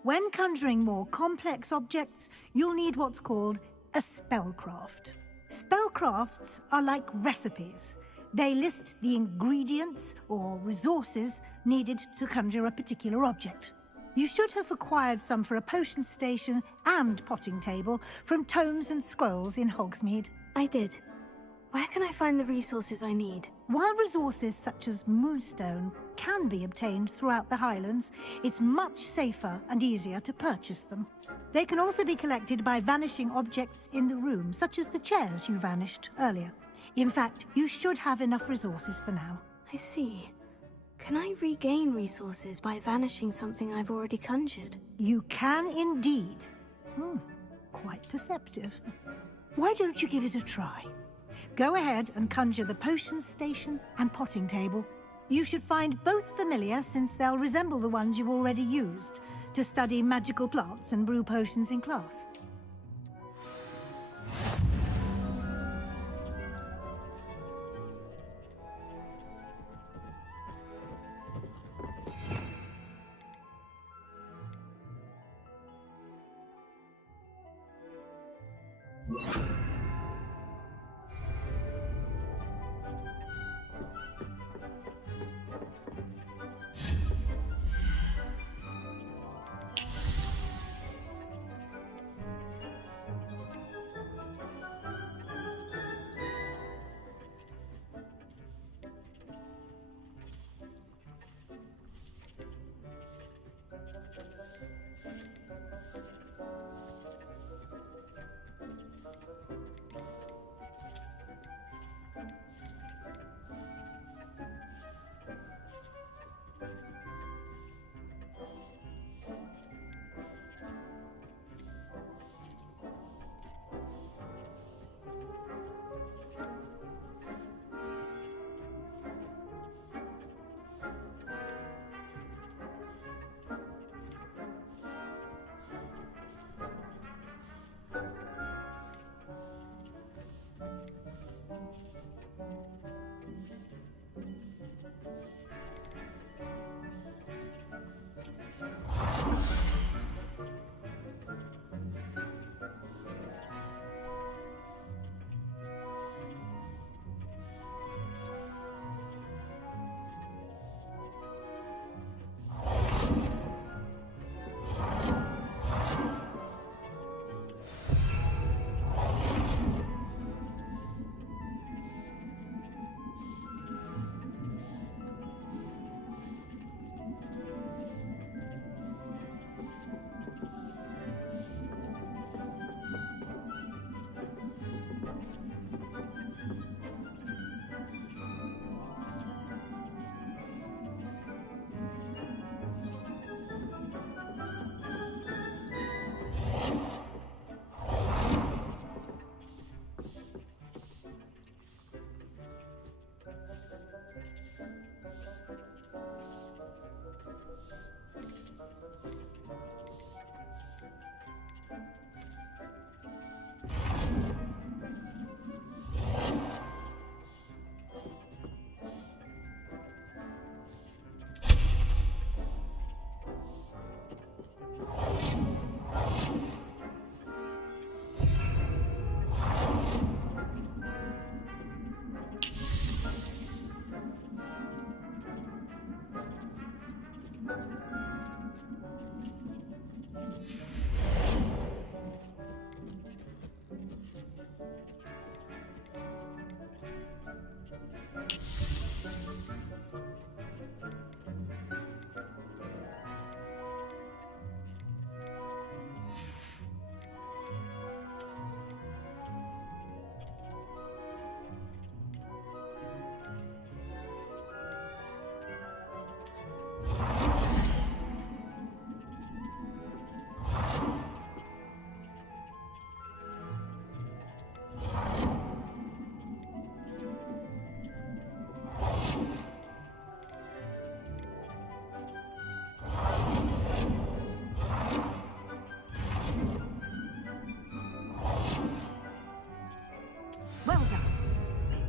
When conjuring more complex objects, you'll need what's called a spellcraft. Spellcrafts are like recipes. They list the ingredients or resources needed to conjure a particular object. You should have acquired some for a potion station and potting table from tomes and scrolls in Hogsmeade. I did. Where can I find the resources I need? While resources such as moonstone can be obtained throughout the Highlands, it's much safer and easier to purchase them. They can also be collected by vanishing objects in the room, such as the chairs you vanished earlier. In fact, you should have enough resources for now. I see. Can I regain resources by vanishing something I've already conjured? You can indeed. Quite perceptive. Why don't you give it a try? Go ahead and conjure the potion station and potting table. You should find both familiar, since they'll resemble the ones you've already used to study magical plants and brew potions in class.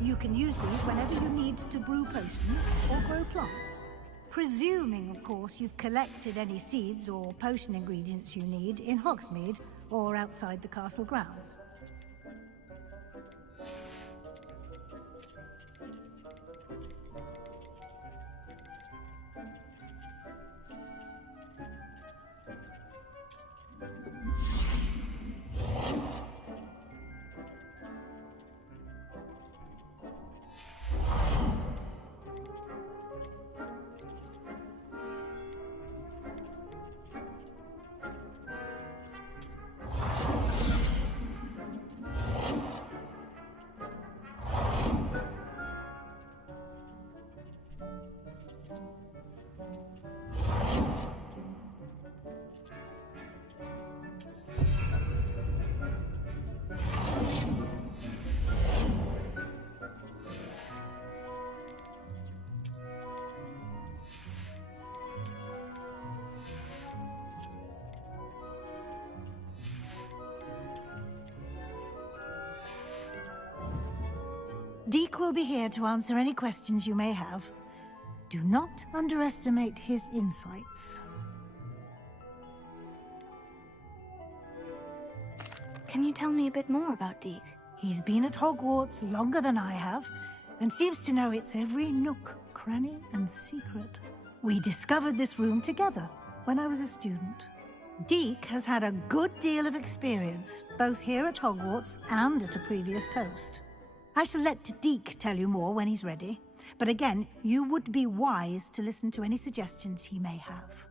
You can use these whenever you need to brew potions or grow plants. Presuming, of course, you've collected any seeds or potion ingredients you need in Hogsmeade or outside the castle grounds. Deke will be here to answer any questions you may have. Do not underestimate his insights. Can you tell me a bit more about Deke? He's been at Hogwarts longer than I have, and seems to know its every nook, cranny, and secret. We discovered this room together when I was a student. Deke has had a good deal of experience, both here at Hogwarts and at a previous post. I shall let Deke tell you more when he's ready, but again, you would be wise to listen to any suggestions he may have.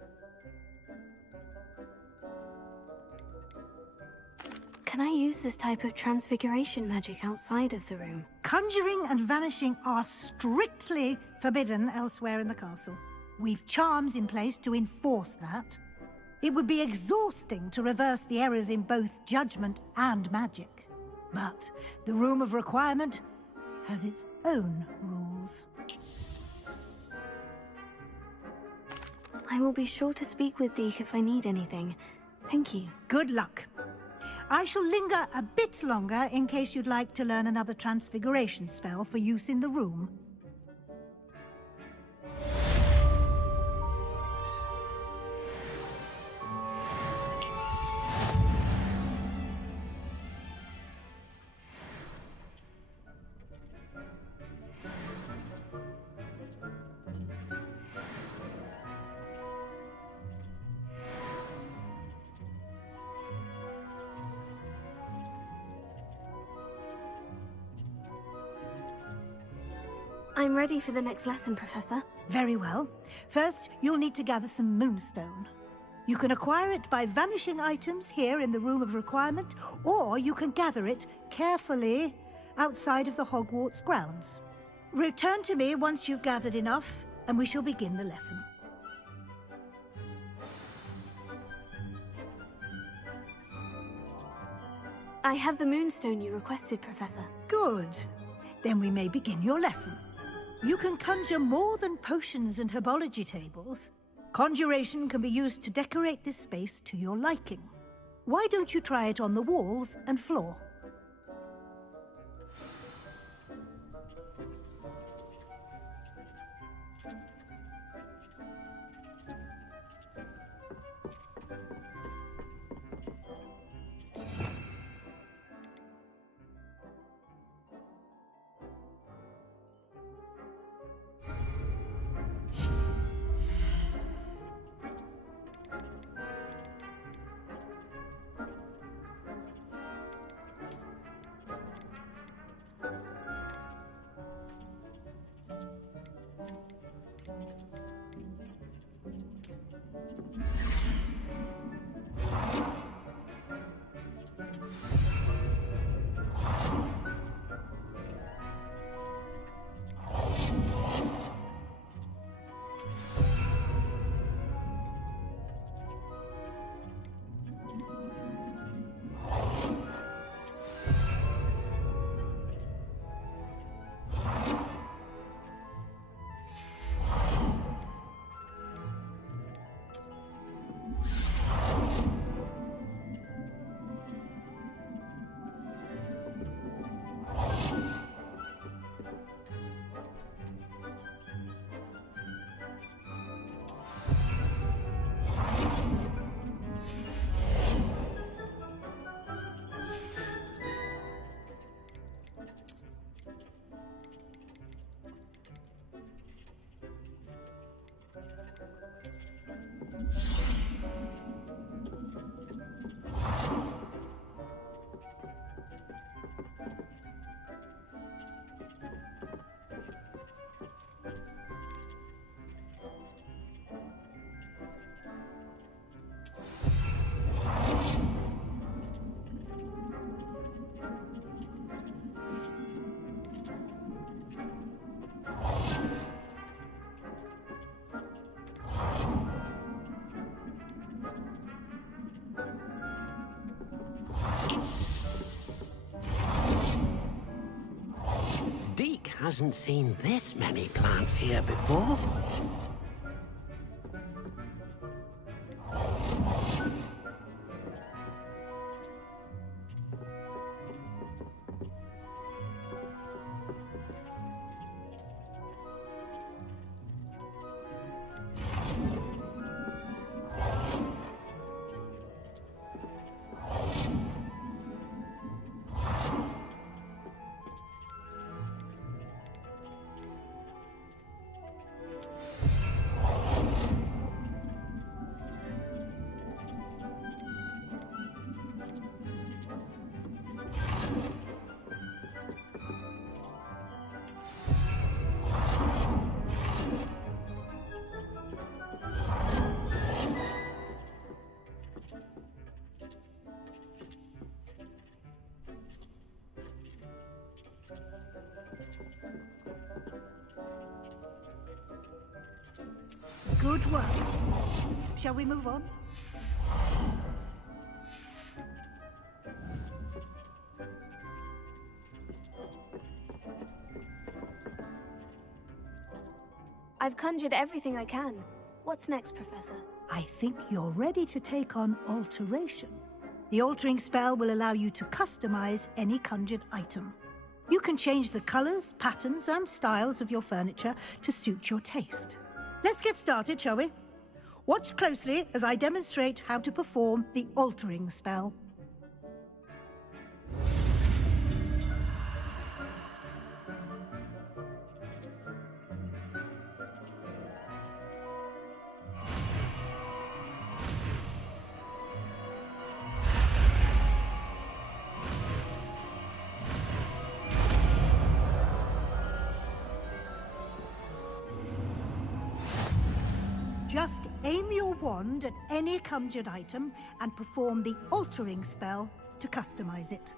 Can I use this type of transfiguration magic outside of the room? Conjuring and vanishing are strictly forbidden elsewhere in the castle. We've charms in place to enforce that. It would be exhausting to reverse the errors in both judgment and magic. But the Room of Requirement has its own rules. I will be sure to speak with Deke if I need anything. Thank you. Good luck. I shall linger a bit longer in case you'd like to learn another transfiguration spell for use in the room. I'm ready for the next lesson, Professor. Very well. First, you'll need to gather some moonstone. You can acquire it by vanishing items here in the Room of Requirement, or you can gather it carefully outside of the Hogwarts grounds. Return to me once you've gathered enough, and we shall begin the lesson. I have the moonstone you requested, Professor. Good. Then we may begin your lesson. You can conjure more than potions and herbology tables. Conjuration can be used to decorate this space to your liking. Why don't you try it on the walls and floor? Deke hasn't seen this many plants here before. Good work. Shall we move on? I've conjured everything I can. What's next, Professor? I think you're ready to take on alteration. The altering spell will allow you to customize any conjured item. You can change the colors, patterns, and styles of your furniture to suit your taste. Let's get started, shall we? Watch closely as I demonstrate how to perform the altering spell. Just aim your wand at any conjured item and perform the altering spell to customize it.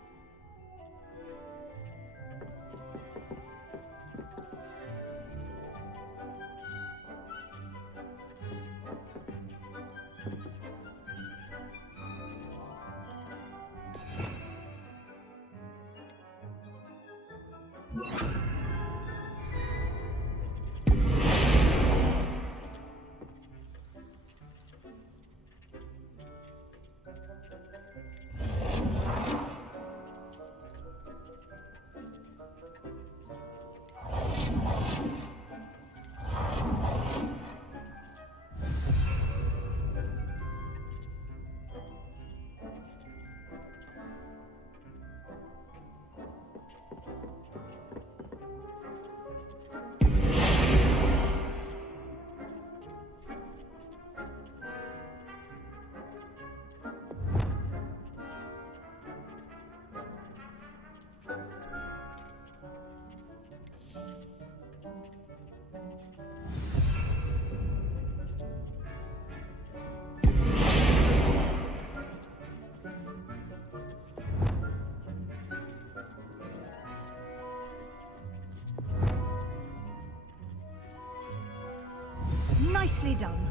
Nicely done.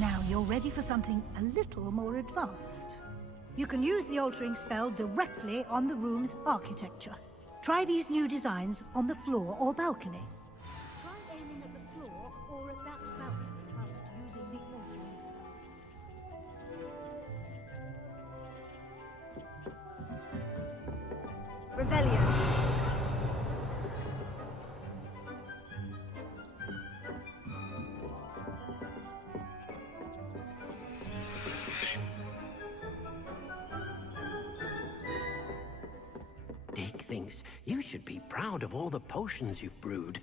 Now you're ready for something a little more advanced. You can use the altering spell directly on the room's architecture. Try these new designs on the floor or balcony. Try aiming at the floor or at that balcony whilst using the altering spell. Revelio. Dick thinks you should be proud of all the potions you've brewed.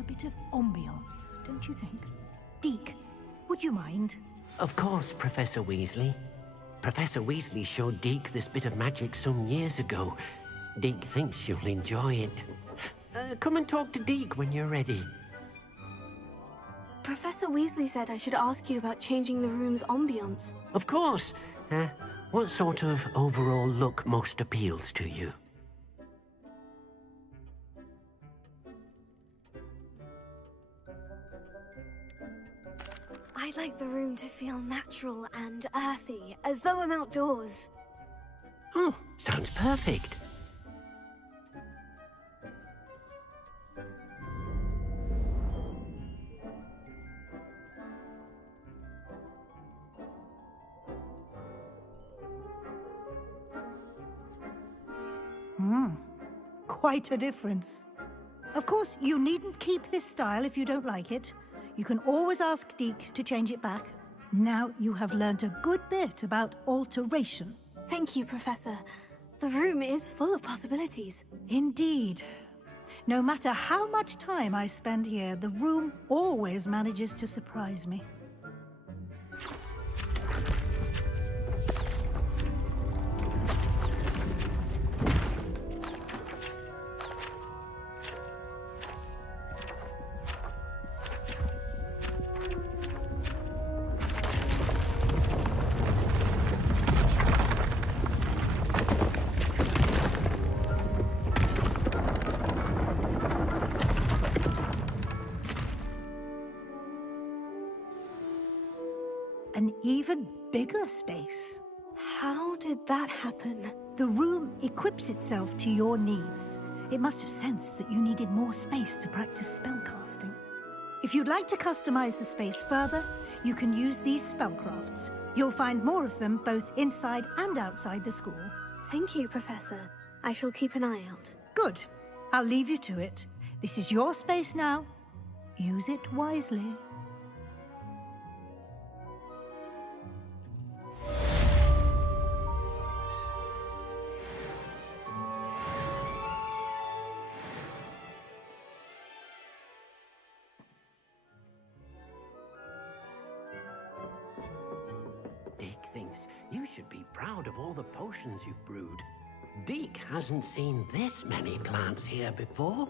a bit of ambiance, don't you think? Deke, would you mind? Of course, Professor Weasley. Professor Weasley showed Deke this bit of magic some years ago. Deke thinks you'll enjoy it. Come and talk to Deke when you're ready. Professor Weasley said I should ask you about changing the room's ambiance. Of course. What sort of overall look most appeals to you? I'd like the room to feel natural and earthy, as though I'm outdoors. Oh, sounds perfect. Quite a difference. Of course, you needn't keep this style if you don't like it. You can always ask Deke to change it back. Now you have learnt a good bit about alteration. Thank you, Professor. The room is full of possibilities. Indeed. No matter how much time I spend here, the room always manages to surprise me. An even bigger space. How did that happen? The room equips itself to your needs. It must have sensed that you needed more space to practice spellcasting. If you'd like to customize the space further, you can use these spellcrafts. You'll find more of them both inside and outside the school. Thank you, Professor. I shall keep an eye out. Good. I'll leave you to it. This is your space now. Use it wisely. You should be proud of all the potions you've brewed. Deke hasn't seen this many plants here before.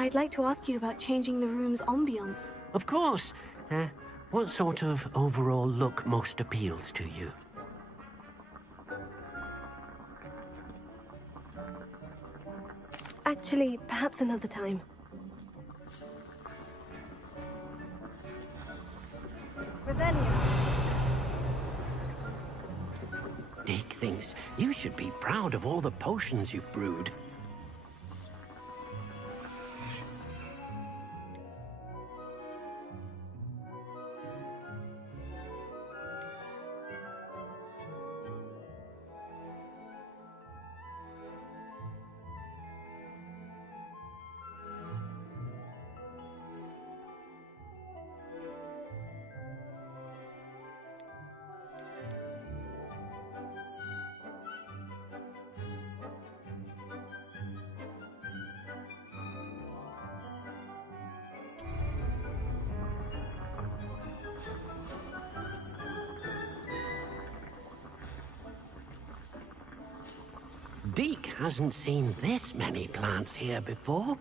I'd like to ask you about changing the room's ambience. Of course. What sort of overall look most appeals to you? Actually, perhaps another time. Dick thinks you should be proud of all the potions you've brewed. Deke hasn't seen this many plants here before.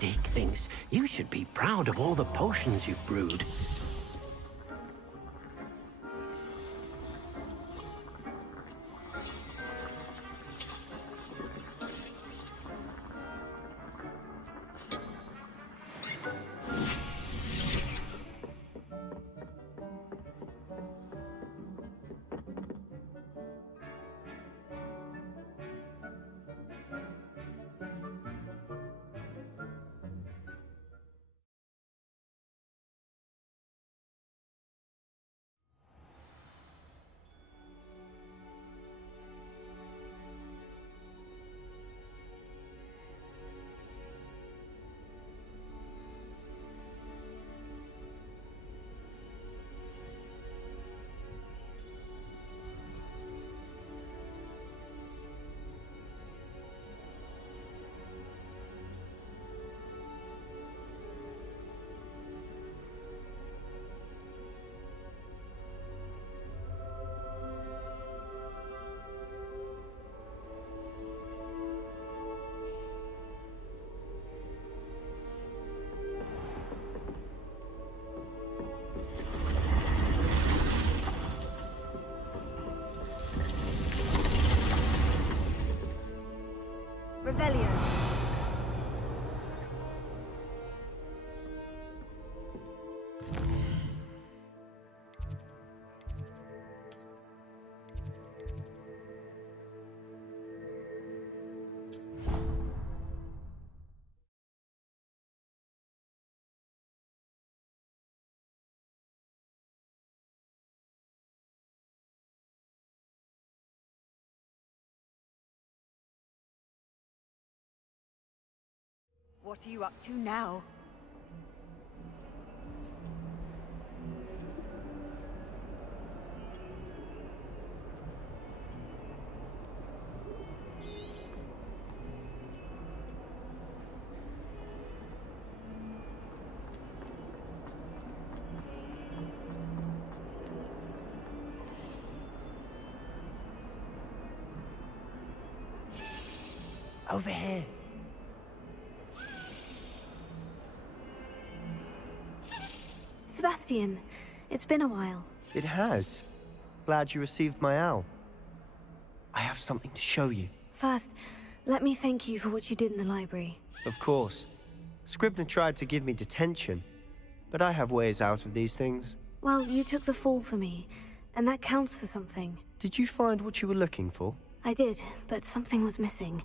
Dick thinks you should be proud of all the potions you've brewed. Revelio. What are you up to now? Over here. Sebastian, it's been a while. It has. Glad you received my owl. I have something to show you. First, let me thank you for what you did in the library. Of course. Scribner tried to give me detention, but I have ways out of these things. Well, you took the fall for me, and that counts for something. Did you find what you were looking for? I did, but something was missing.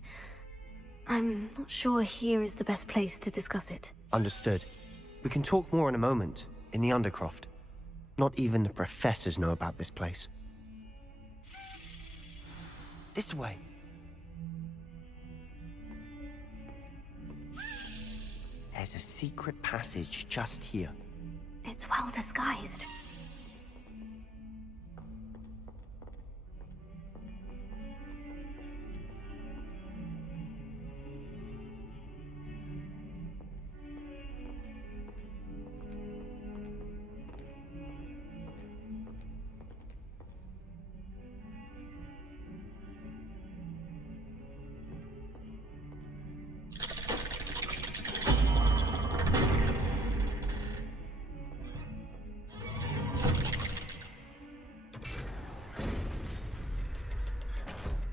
I'm not sure here is the best place to discuss it. Understood. We can talk more in a moment, in the Undercroft. Not even the professors know about this place. This way. There's a secret passage just here. It's well disguised.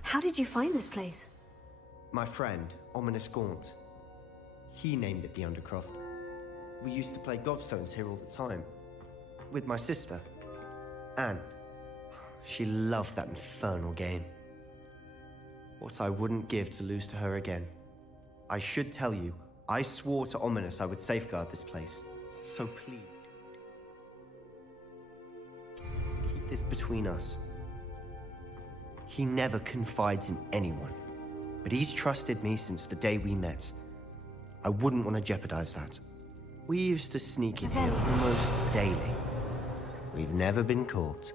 How did you find this place? My friend, Ominous Gaunt. He named it the Undercroft. We used to play gobstones here all the time. With my sister, Anne. She loved that infernal game. What I wouldn't give to lose to her again. I should tell you, I swore to Ominous I would safeguard this place. So please, keep this between us. He never confides in anyone, but he's trusted me since the day we met. I wouldn't want to jeopardize that. We used to sneak in here almost daily. We've never been caught.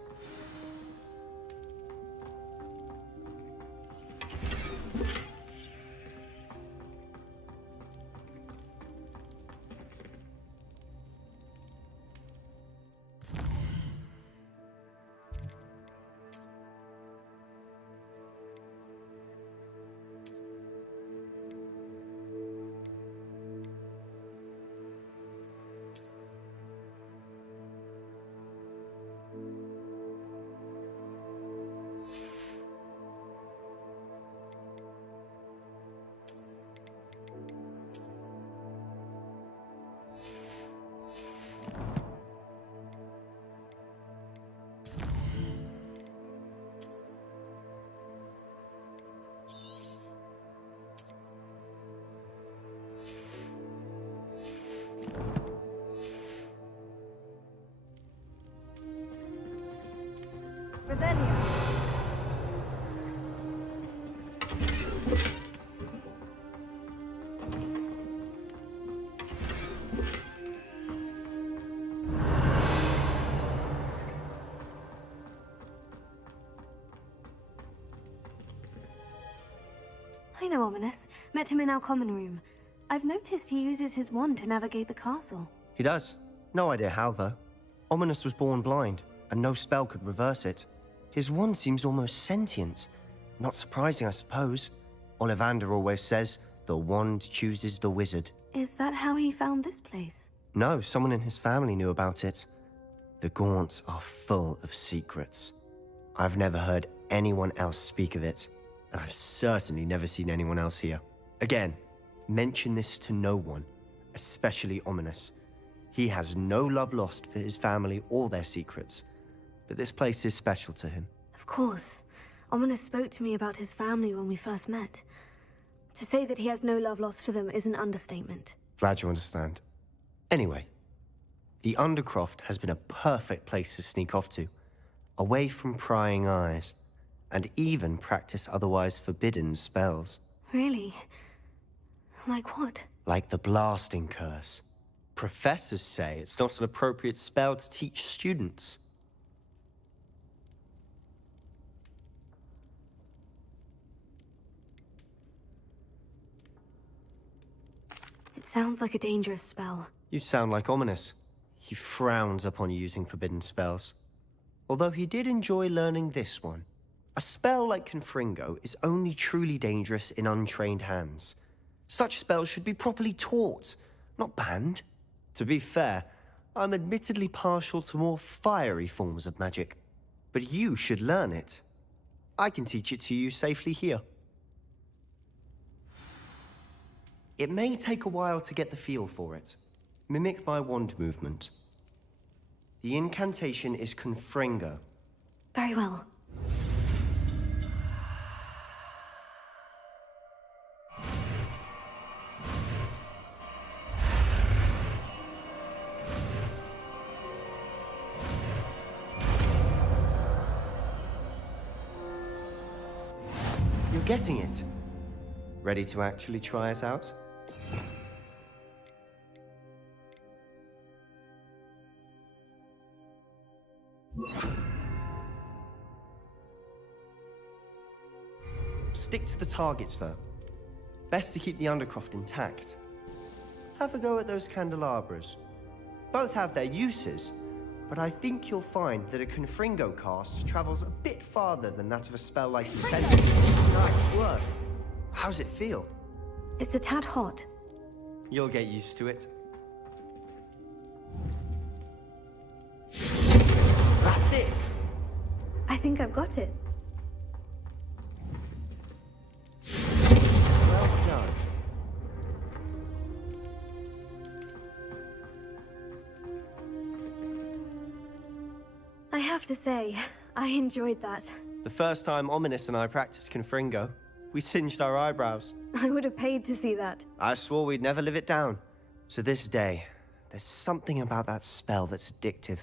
I know Ominous. Met him in our common room. I've noticed he uses his wand to navigate the castle. He does. No idea how, though. Ominous was born blind, and no spell could reverse it. His wand seems almost sentient. Not surprising, I suppose. Ollivander always says, the wand chooses the wizard. Is that how he found this place? No, someone in his family knew about it. The Gaunts are full of secrets. I've never heard anyone else speak of it, and I've certainly never seen anyone else here. Again, mention this to no one, especially Ominous. He has no love lost for his family or their secrets, but this place is special to him. Of course. Ominous spoke to me about his family when we first met. To say that he has no love lost for them is an understatement. Glad you understand. Anyway, the Undercroft has been a perfect place to sneak off to, away from prying eyes, and even practice otherwise forbidden spells. Really? Like what? Like the blasting curse. Professors say it's not an appropriate spell to teach students. It sounds like a dangerous spell. You sound like Ominous. He frowns upon using forbidden spells. Although he did enjoy learning this one. A spell like Confringo is only truly dangerous in untrained hands. Such spells should be properly taught, not banned. To be fair, I'm admittedly partial to more fiery forms of magic. But you should learn it. I can teach it to you safely here. It may take a while to get the feel for it. Mimic my wand movement. The incantation is Confringo. Very well. getting it. Ready to actually try it out? Stick to the targets, though. Best to keep the Undercroft intact. Have a go at those candelabras. Both have their uses, but I think you'll find that a Confringo cast travels a bit farther than that of a spell like Incentive. Nice work. How's it feel? It's a tad hot. You'll get used to it. That's it! I think I've got it. Well done. I have to say, I enjoyed that. The first time Ominous and I practiced Confringo, we singed our eyebrows. I would have paid to see that. I swore we'd never live it down. So this day, there's something about that spell that's addictive.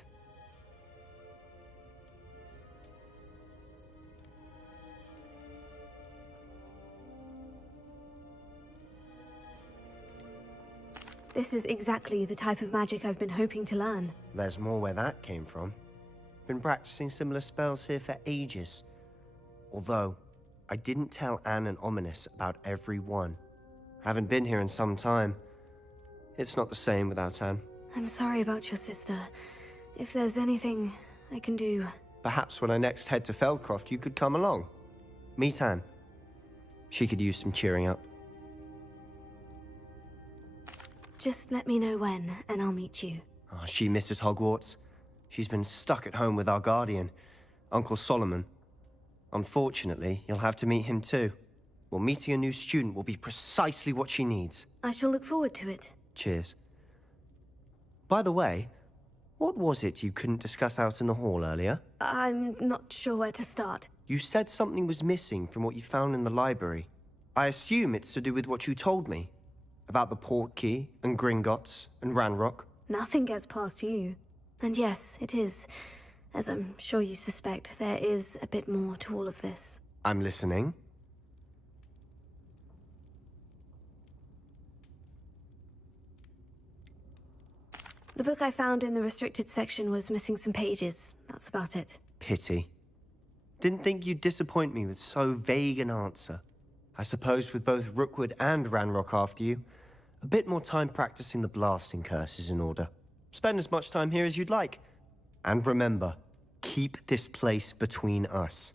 This is exactly the type of magic I've been hoping to learn. There's more where that came from. Been practicing similar spells here for ages. Although, I didn't tell Anne and Ominous about every one. Haven't been here in some time. It's not the same without Anne. I'm sorry about your sister. If there's anything I can do... Perhaps when I next head to Feldcroft, you could come along. Meet Anne. She could use some cheering up. Just let me know when, and I'll meet you. Oh, she misses Hogwarts. She's been stuck at home with our guardian, Uncle Solomon. Unfortunately, you'll have to meet him too. Well, meeting a new student will be precisely what she needs. I shall look forward to it. Cheers. By the way, what was it you couldn't discuss out in the hall earlier? I'm not sure where to start. You said something was missing from what you found in the library. I assume it's to do with what you told me. About the Portkey, and Gringotts, and Ranrock. Nothing gets past you. And yes, it is. As I'm sure you suspect, there is a bit more to all of this. I'm listening. The book I found in the restricted section was missing some pages. That's about it. Pity. Didn't think you'd disappoint me with so vague an answer. I suppose with both Rookwood and Ranrock after you, a bit more time practicing the blasting curse is in order. Spend as much time here as you'd like. And remember, keep this place between us.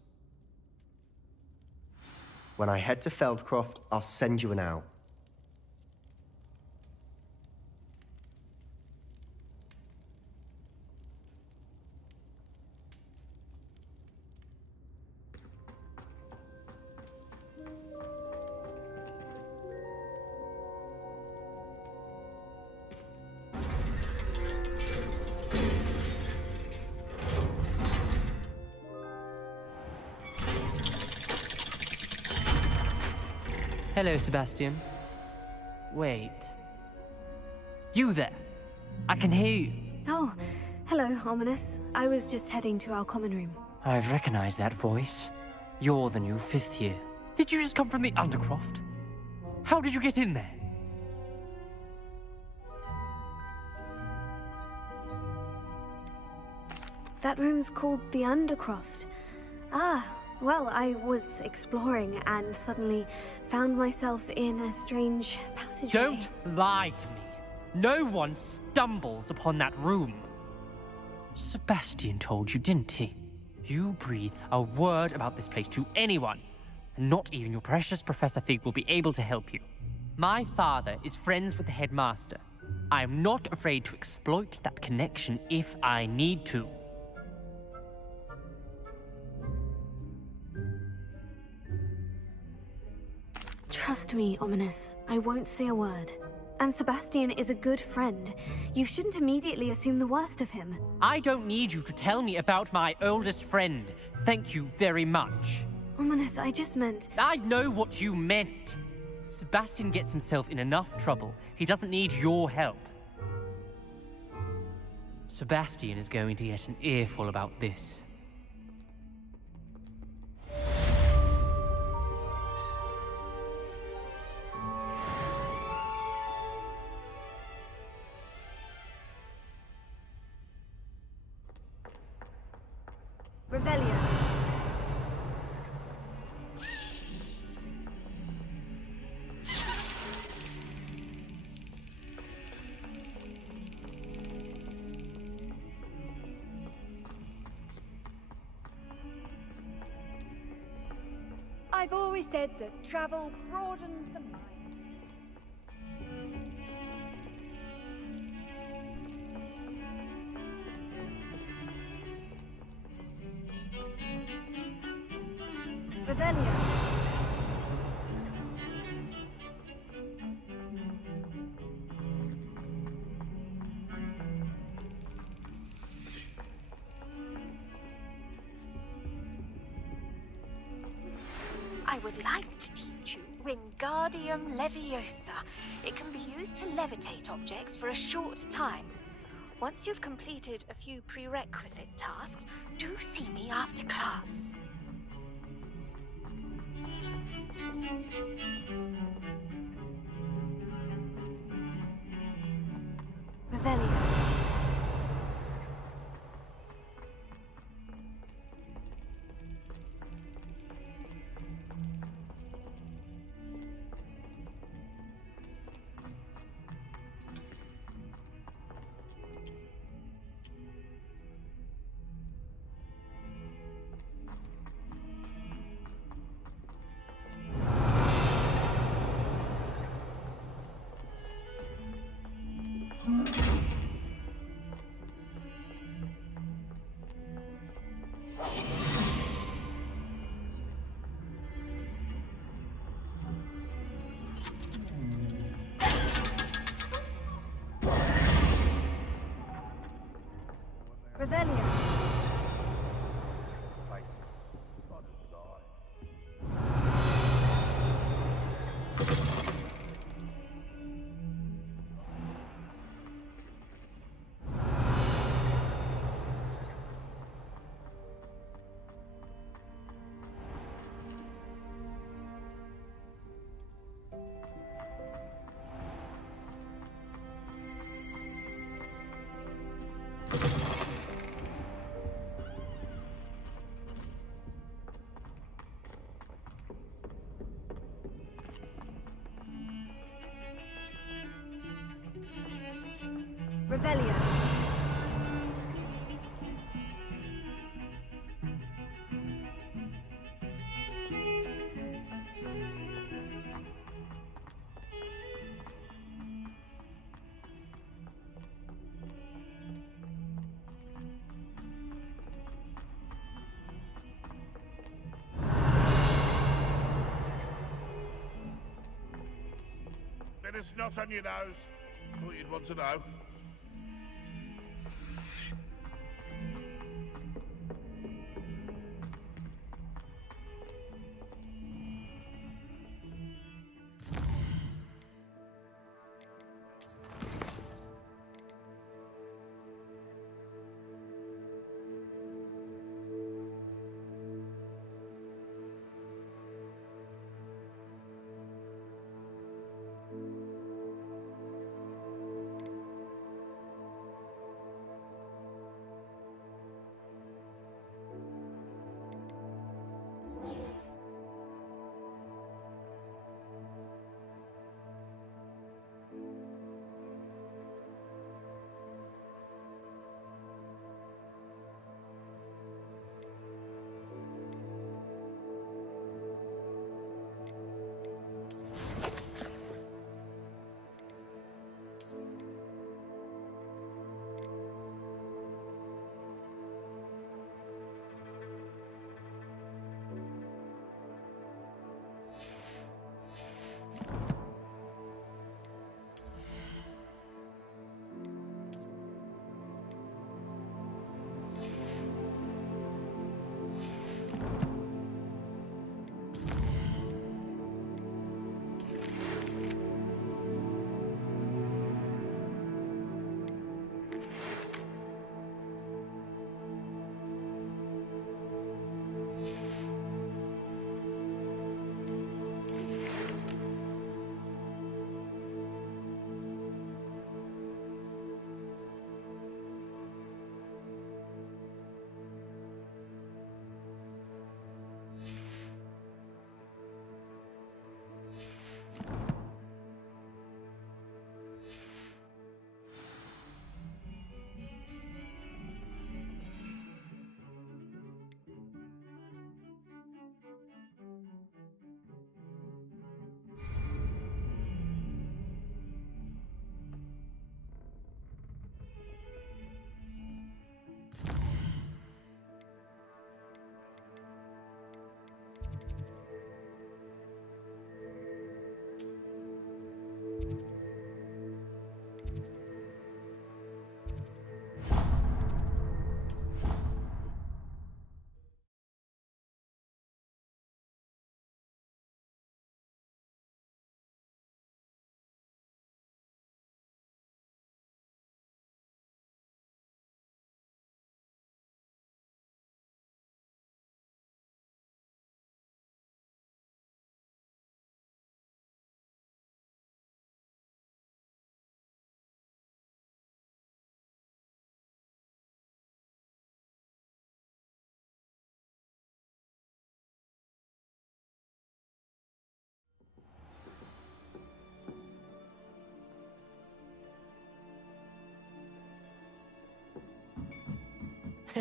When I head to Feldcroft, I'll send you an owl. Hello, Sebastian. Wait. You there? I can hear you. Oh, hello, Ominous. I was just heading to our common room. I've recognized that voice. You're the new 5th year. Did you just come from the Undercroft? How did you get in there? That room's called the Undercroft. Ah, well, I was exploring and suddenly found myself in a strange passageway. Don't lie to me. No one stumbles upon that room. Sebastian told you, didn't he? You breathe a word about this place to anyone, and not even your precious Professor Fig will be able to help you. My father is friends with the headmaster. I am not afraid to exploit that connection if I need to. Trust me, Ominous. I won't say a word. And Sebastian is a good friend. You shouldn't immediately assume the worst of him. I don't need you to tell me about my oldest friend. Thank you very much. Ominous, I just meant... I know what you meant. Sebastian gets himself in enough trouble. He doesn't need your help. Sebastian is going to get an earful about this. Revelio. I've always said that travel broadens the mind. Revelio. I would like to teach you Wingardium Leviosa. It can be used to levitate objects for a short time. Once you've completed a few prerequisite tasks, do see me after class. Revelio. Revelio. Revelio. Bit of snot on your nose. Thought you'd want to know.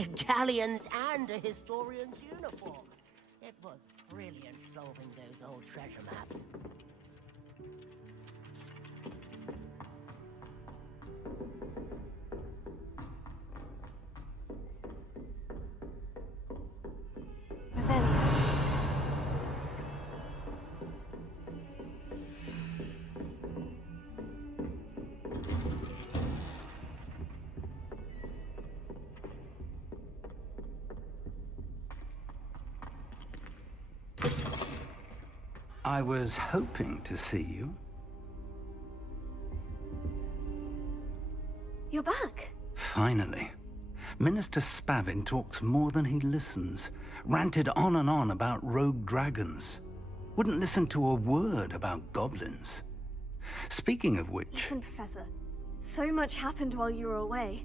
galleons and a historian's uniform. It was brilliant solving those old treasure maps. I was hoping to see you. You're back. Finally. Minister Spavin talks more than he listens. Ranted on and on about rogue dragons. Wouldn't listen to a word about goblins. Speaking of which... Listen, Professor. So much happened while you were away.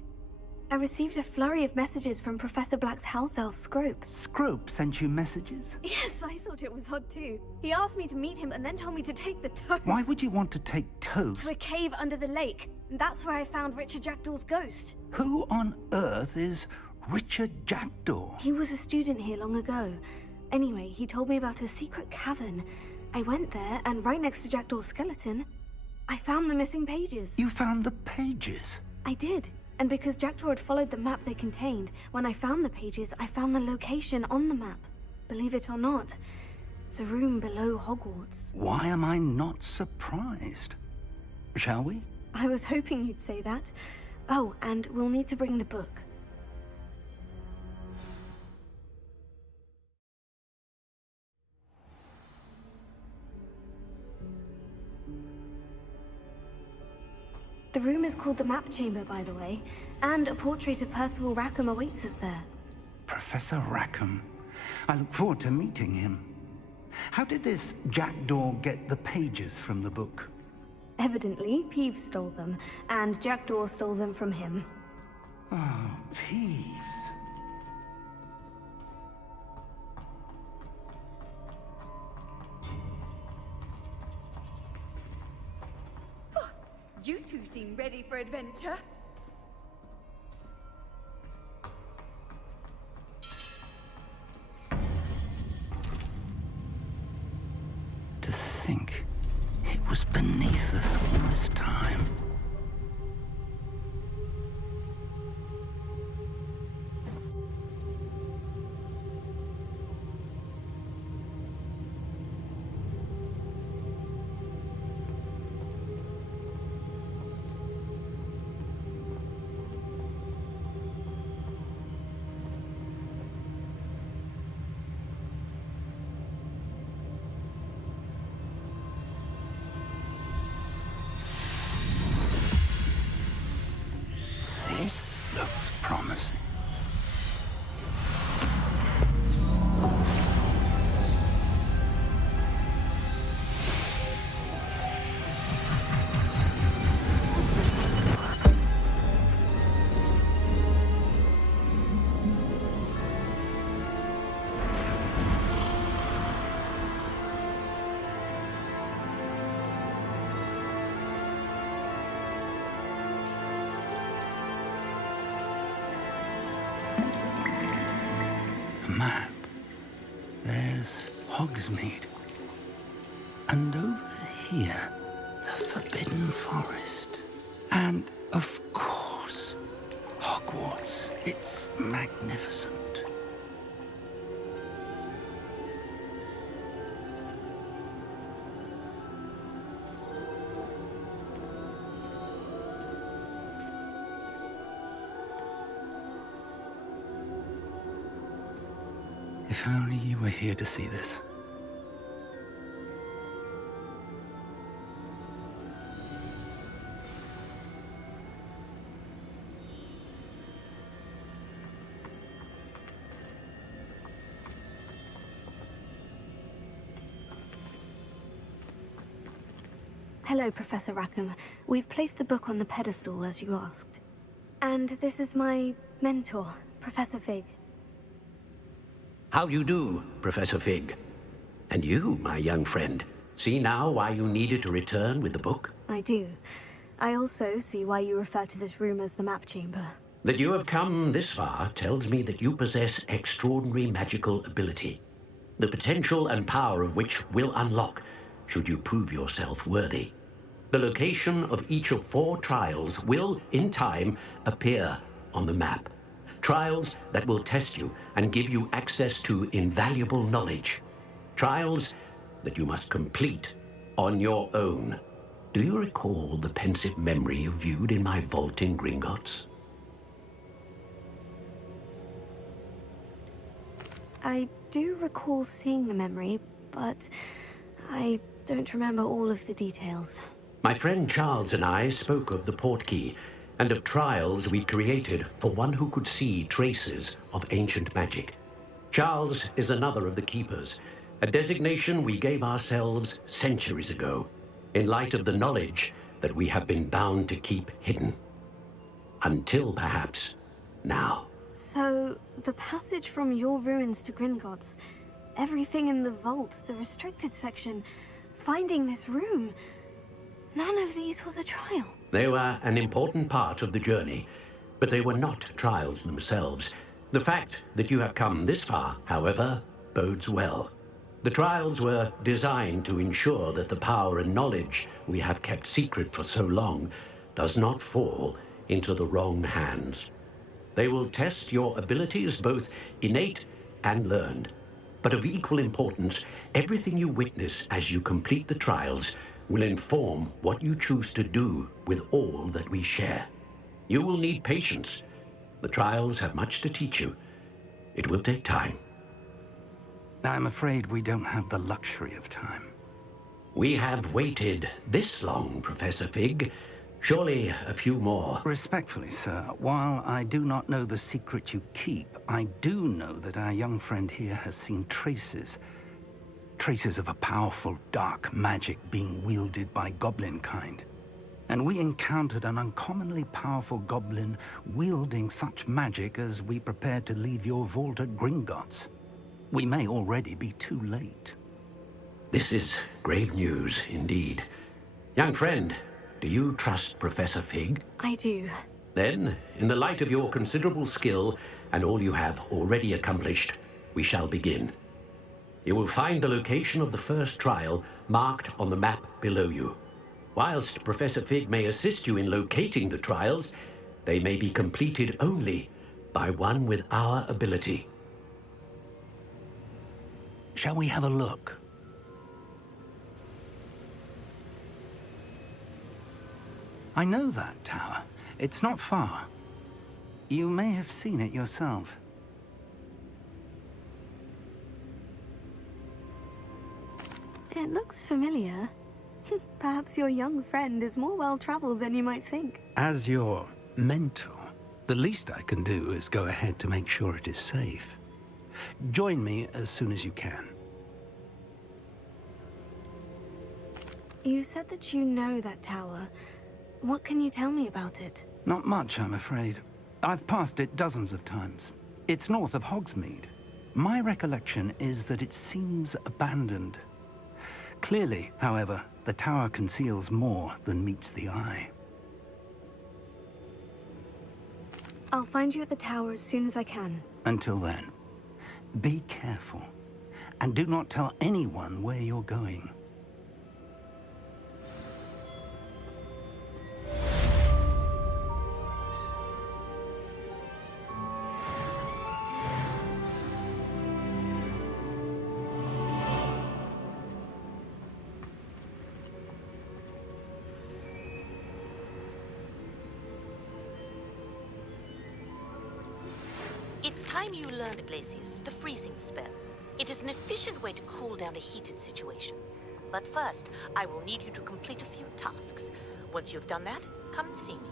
I received a flurry of messages from Professor Black's house elf, Scrope. Scrope sent you messages? Yes, I thought it was odd too. He asked me to meet him and then told me to take the toast. Why would you want to take toast? To a cave under the lake. And that's where I found Richard Jackdaw's ghost. Who on earth is Richard Jackdaw? He was a student here long ago. Anyway, he told me about a secret cavern. I went there, and right next to Jackdaw's skeleton, I found the missing pages. You found the pages? I did. And because Jackdaw had followed the map they contained, when I found the pages, I found the location on the map. Believe it or not, it's a room below Hogwarts. Why am I not surprised? Shall we? I was hoping you'd say that. Oh, and we'll need to bring the book. The room is called the Map Chamber, by the way, and a portrait of Percival Rackham awaits us there. Professor Rackham. I look forward to meeting him. How did this Jackdaw get the pages from the book? Evidently, Peeves stole them, and Jackdaw stole them from him. Oh, Peeves. You two seem ready for adventure. To think it was beneath us all this time. This looks promising. Map. There's Hogsmeade. And over here, the Forbidden Forest. And, of course, Hogwarts. It's magnificent. If only you were here to see this. Hello, Professor Rackham. We've placed the book on the pedestal, as you asked. And this is my mentor, Professor Fig. How you do, Professor Fig? And you, my young friend, see now why you needed to return with the book? I do. I also see why you refer to this room as the Map Chamber. That you have come this far tells me that you possess extraordinary magical ability, the potential and power of which will unlock should you prove yourself worthy. The location of each of 4 trials will, in time, appear on the map. Trials that will test you and give you access to invaluable knowledge. Trials that you must complete on your own. Do you recall the pensive memory you viewed in my vault in Gringotts? I do recall seeing the memory, but I don't remember all of the details. My friend Charles and I spoke of the Portkey and of trials we created for one who could see traces of ancient magic. Charles is another of the Keepers, a designation we gave ourselves centuries ago, in light of the knowledge that we have been bound to keep hidden. Until perhaps now. So, the passage from your ruins to Gringotts, everything in the vault, the restricted section, finding this room, none of these was a trial. They were an important part of the journey, but they were not trials themselves. The fact that you have come this far, however, bodes well. The trials were designed to ensure that the power and knowledge we have kept secret for so long does not fall into the wrong hands. They will test your abilities, both innate and learned. But of equal importance, everything you witness as you complete the trials will inform what you choose to do with all that we share. You will need patience. The trials have much to teach you. It will take time. I'm afraid we don't have the luxury of time. We have waited this long, Professor Fig. Surely a few more. Respectfully, sir, while I do not know the secret you keep, I do know that our young friend here has seen traces of a powerful dark magic being wielded by goblin kind. And we encountered an uncommonly powerful goblin wielding such magic as we prepared to leave your vault at Gringotts. We may already be too late. This is grave news indeed. Young friend, do you trust Professor Fig? I do. Then, in the light of your considerable skill and all you have already accomplished, we shall begin. You will find the location of the first trial marked on the map below you. Whilst Professor Fig may assist you in locating the trials, they may be completed only by one with our ability. Shall we have a look? I know that tower. It's not far. You may have seen it yourself. It looks familiar. Perhaps your young friend is more well-traveled than you might think. As your mentor, the least I can do is go ahead to make sure it is safe. Join me as soon as you can. You said that you know that tower. What can you tell me about it? Not much, I'm afraid. I've passed it dozens of times. It's north of Hogsmeade. My recollection is that it seems abandoned. Clearly, however, the tower conceals more than meets the eye. I'll find you at the tower as soon as I can. Until then, be careful, and do not tell anyone where you're going. It's time you learned, Glacius, the freezing spell. It is an efficient way to cool down a heated situation. But first, I will need you to complete a few tasks. Once you've done that, come and see me.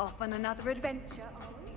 Off on another adventure, are we?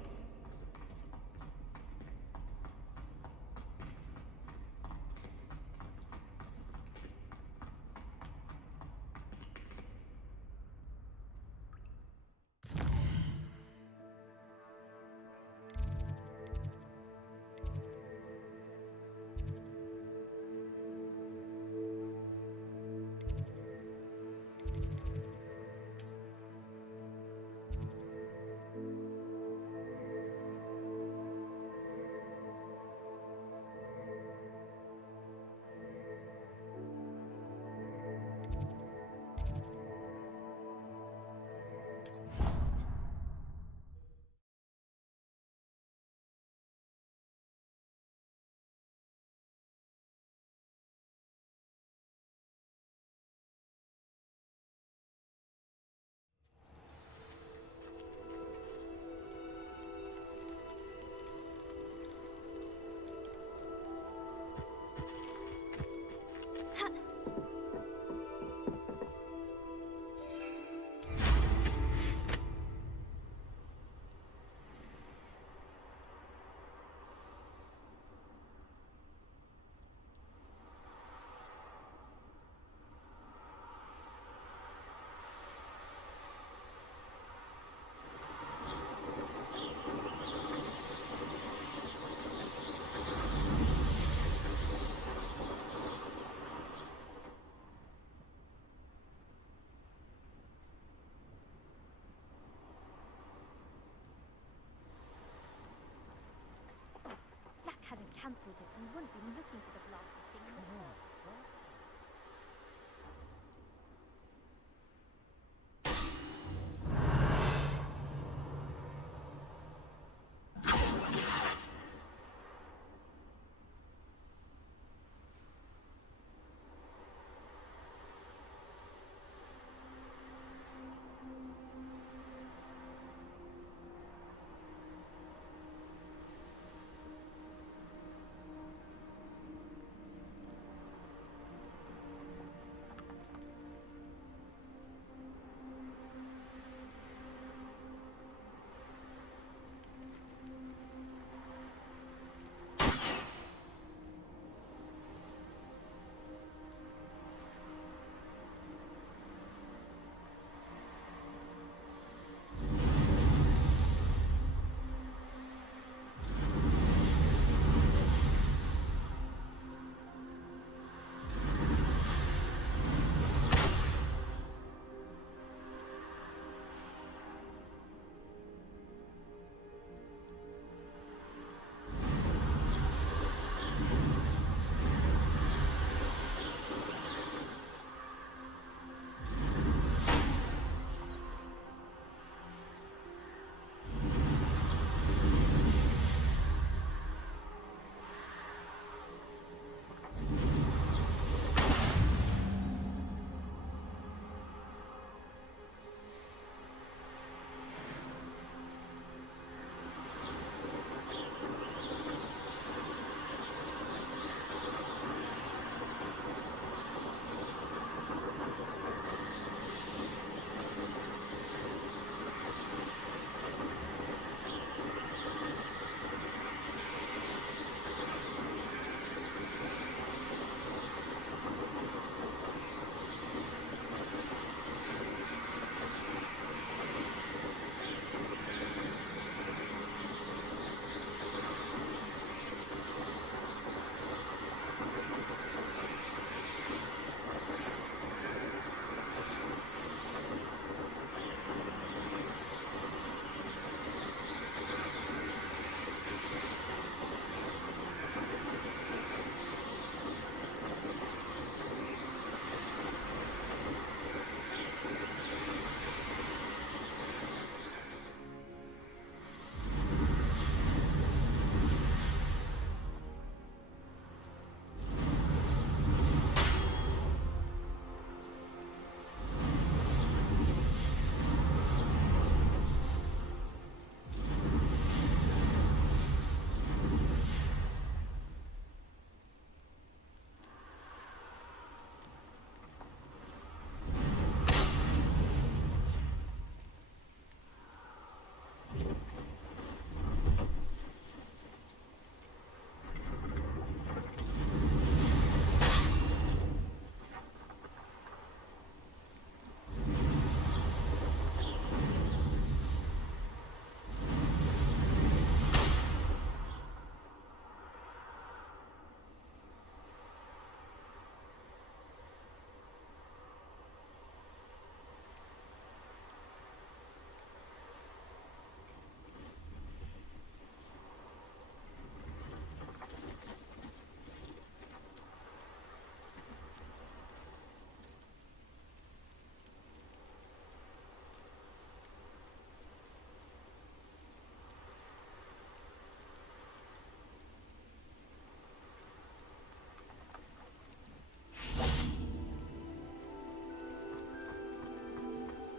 Hadn't cancelled it, we wouldn't be looking for the blasted thing.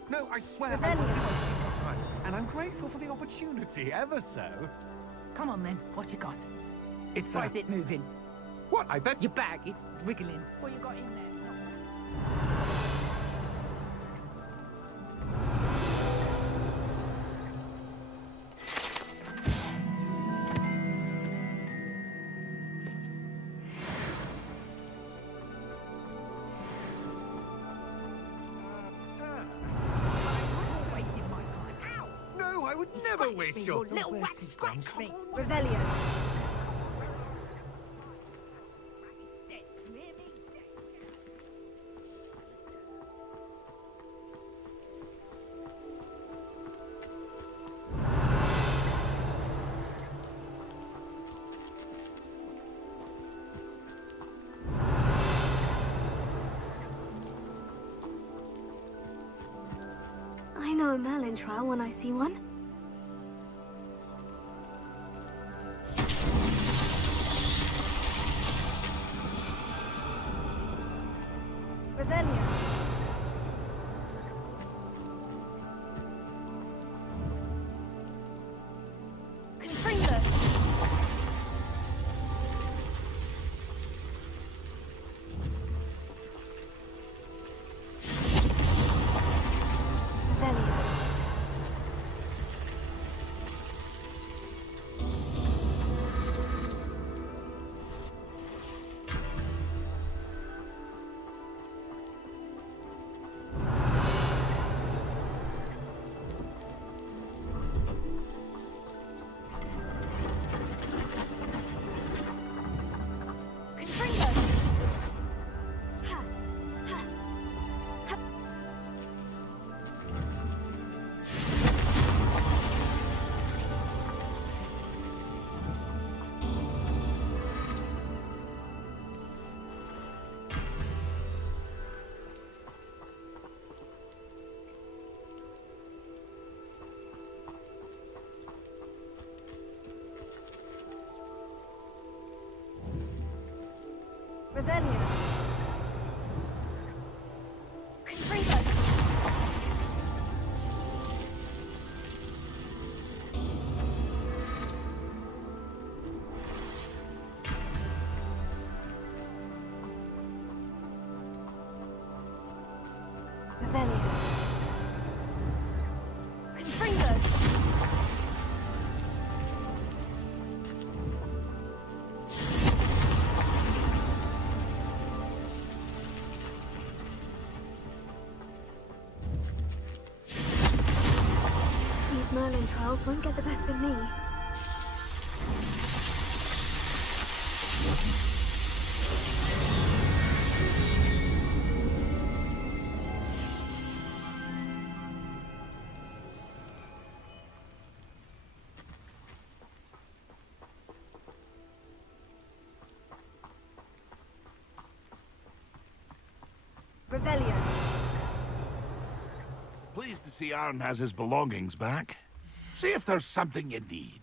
No, I swear I won't be wasting your time. And I'm grateful for the opportunity, ever so. Come on then, what you got? It's Why is it moving? What? I bet... Your bag, it's wriggling. What you got in there? No, I would never waste your... little whack scratch me. Revelio. I know a Merlin trial when I see one. Revelio. Confringo. Revelio. Confringo. Ha. Ha. Ha. Revelio. Confringo. Revelio. Confringo. These Merlin trials won't get the best of me. Revelio. Pleased to see Aaron has his belongings back. See if there's something you need.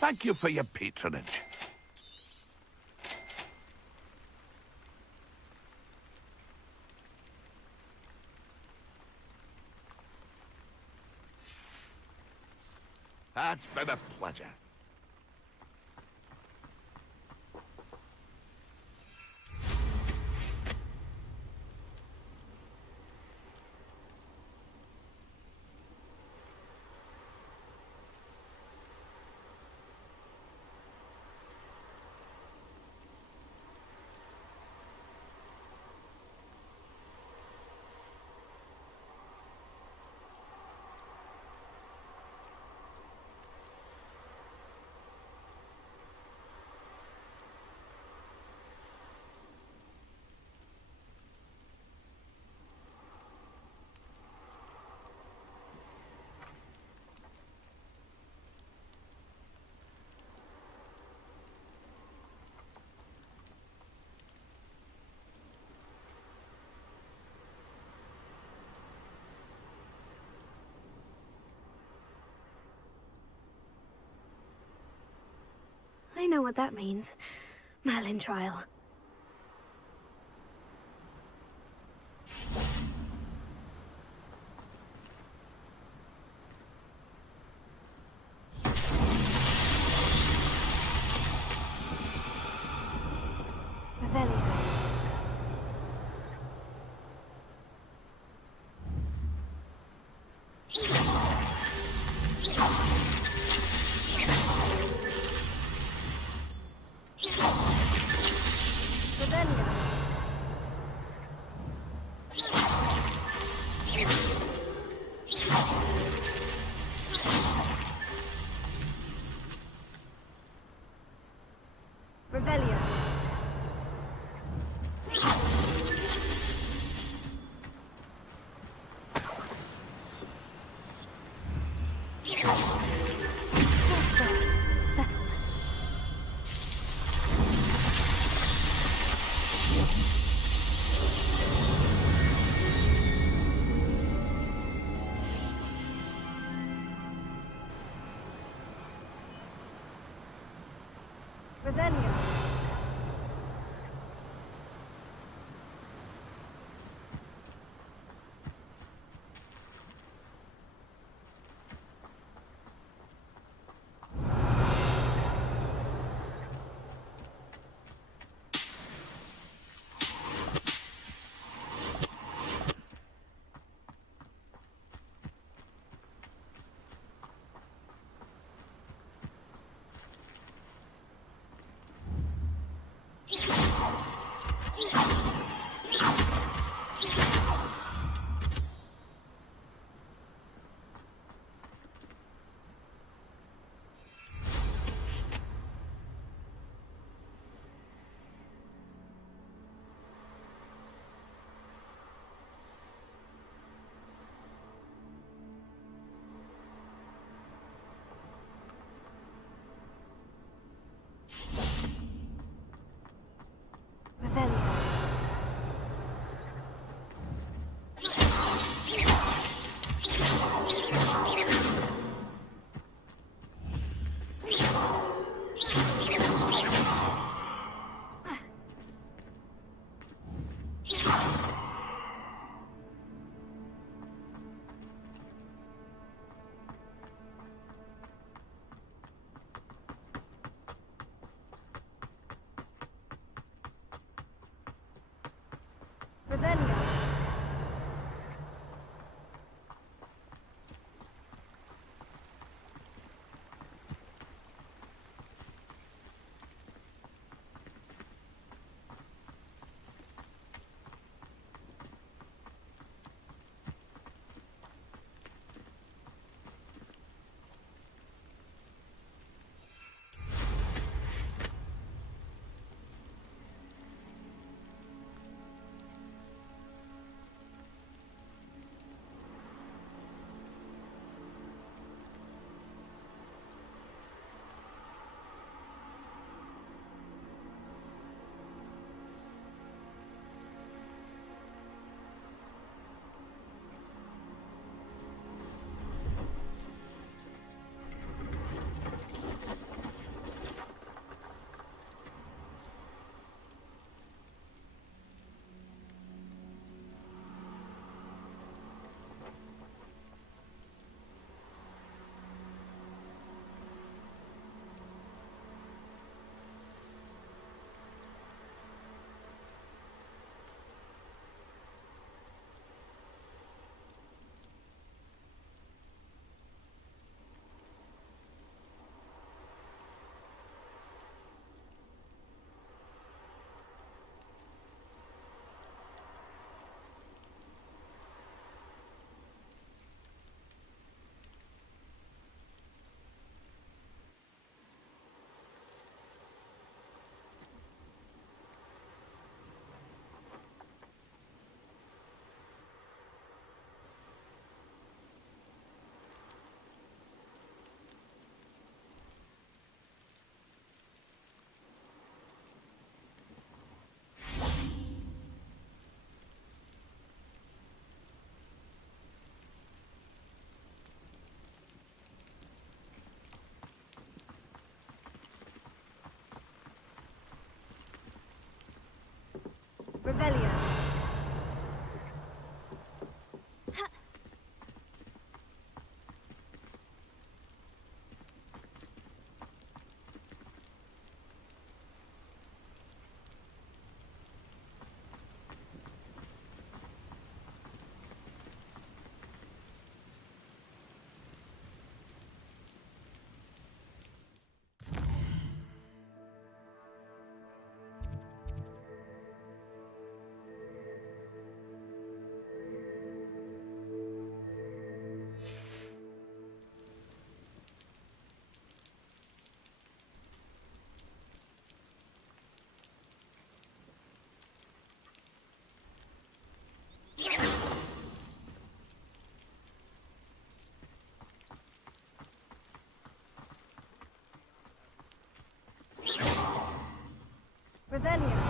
Thank you for your patronage. That's been a pleasure. know what that means. Merlin trial. Revelio. Revelio.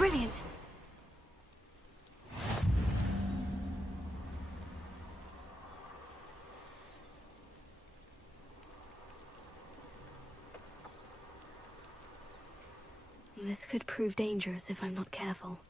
Brilliant. This could prove dangerous if I'm not careful.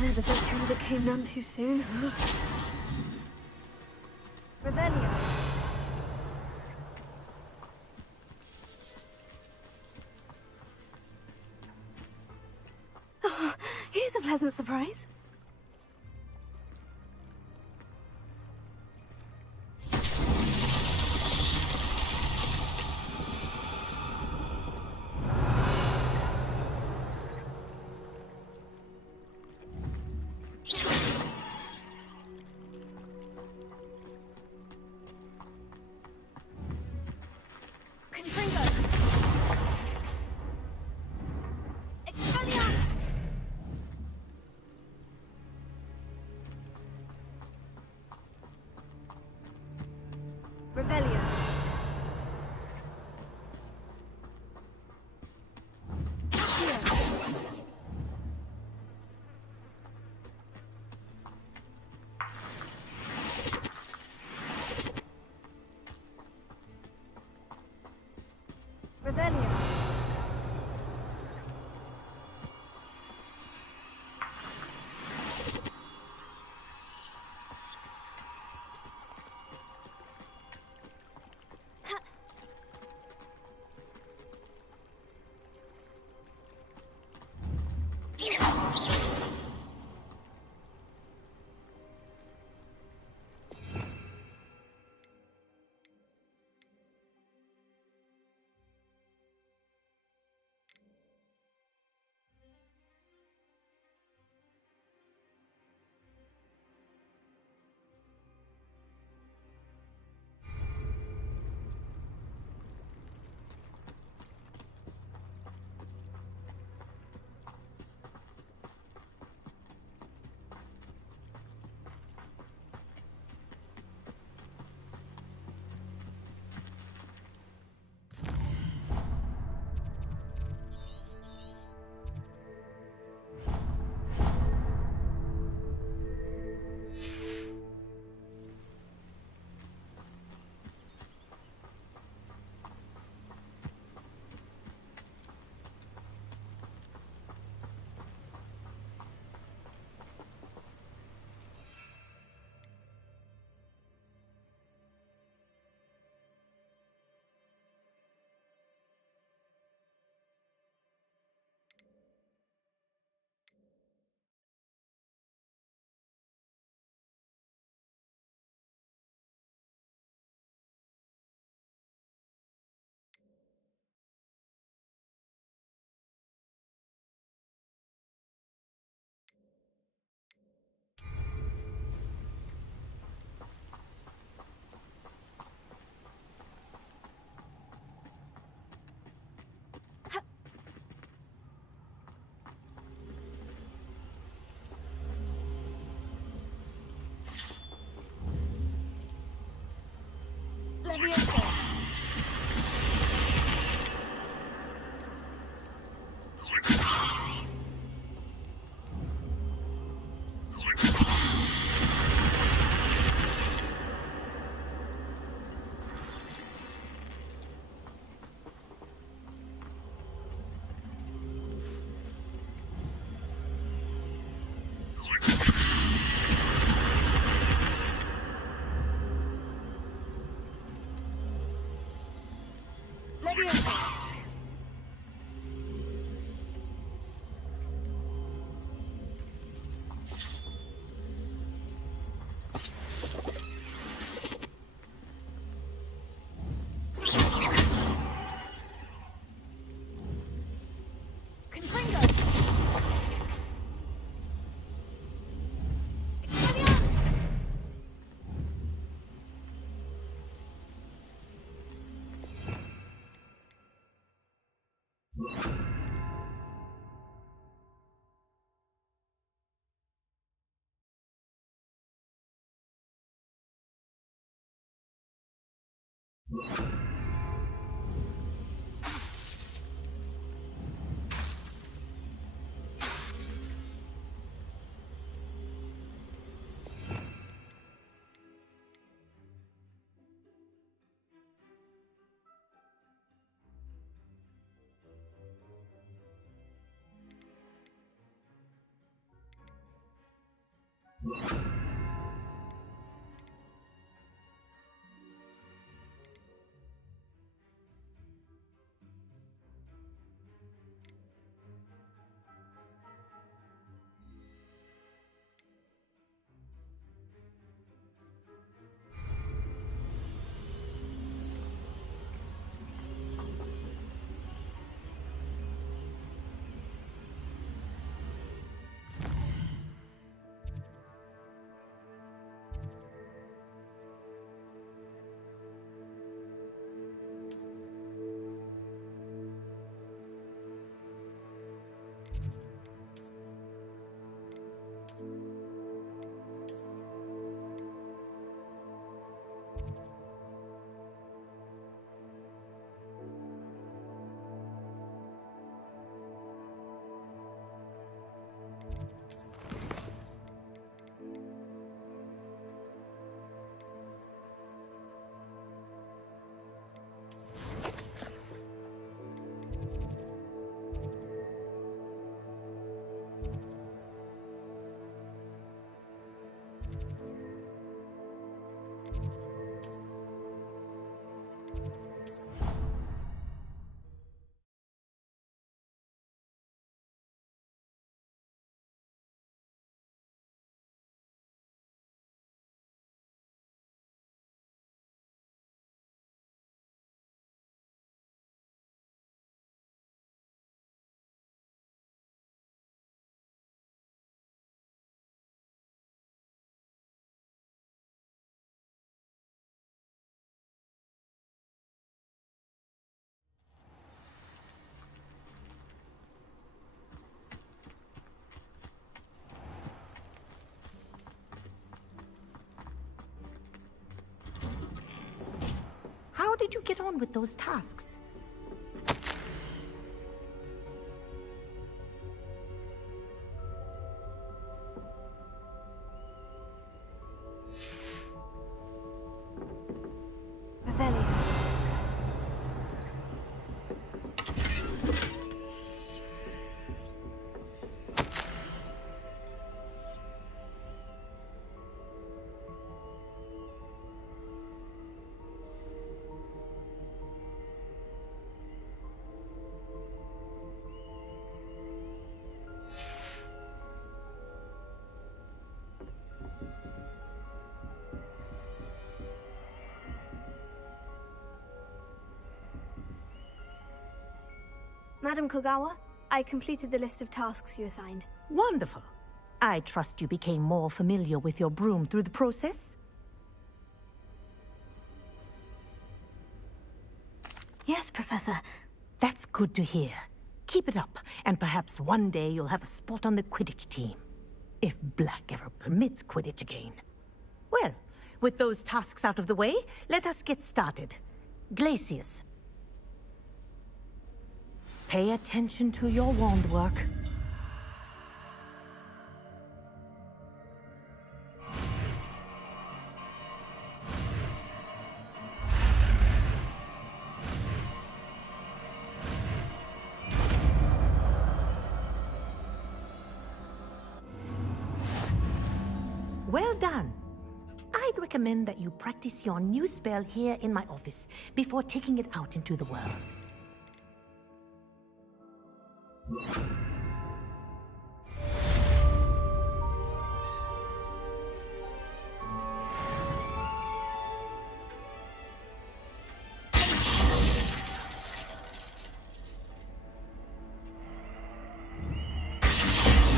There's a victory that came none too soon. Rebellion. Oh, here's a pleasant surprise. Rebellion. Rebellion. Leviosa. How did you get on with those tasks? Madam Kogawa, I completed the list of tasks you assigned. Wonderful. I trust you became more familiar with your broom through the process? Yes, Professor. That's good to hear. Keep it up, and perhaps one day you'll have a spot on the Quidditch team. If Black ever permits Quidditch again. Well, With those tasks out of the way, let us get started. Glacius. Pay attention to your wand work. Well done. I'd recommend that you practice your new spell here in my office before taking it out into the world.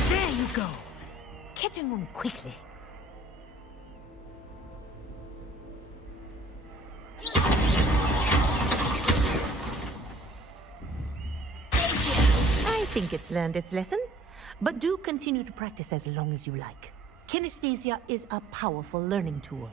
There you go. Catching them quickly. I think it's learned its lesson, but do continue to practice as long as you like. Kinesthesia is a powerful learning tool.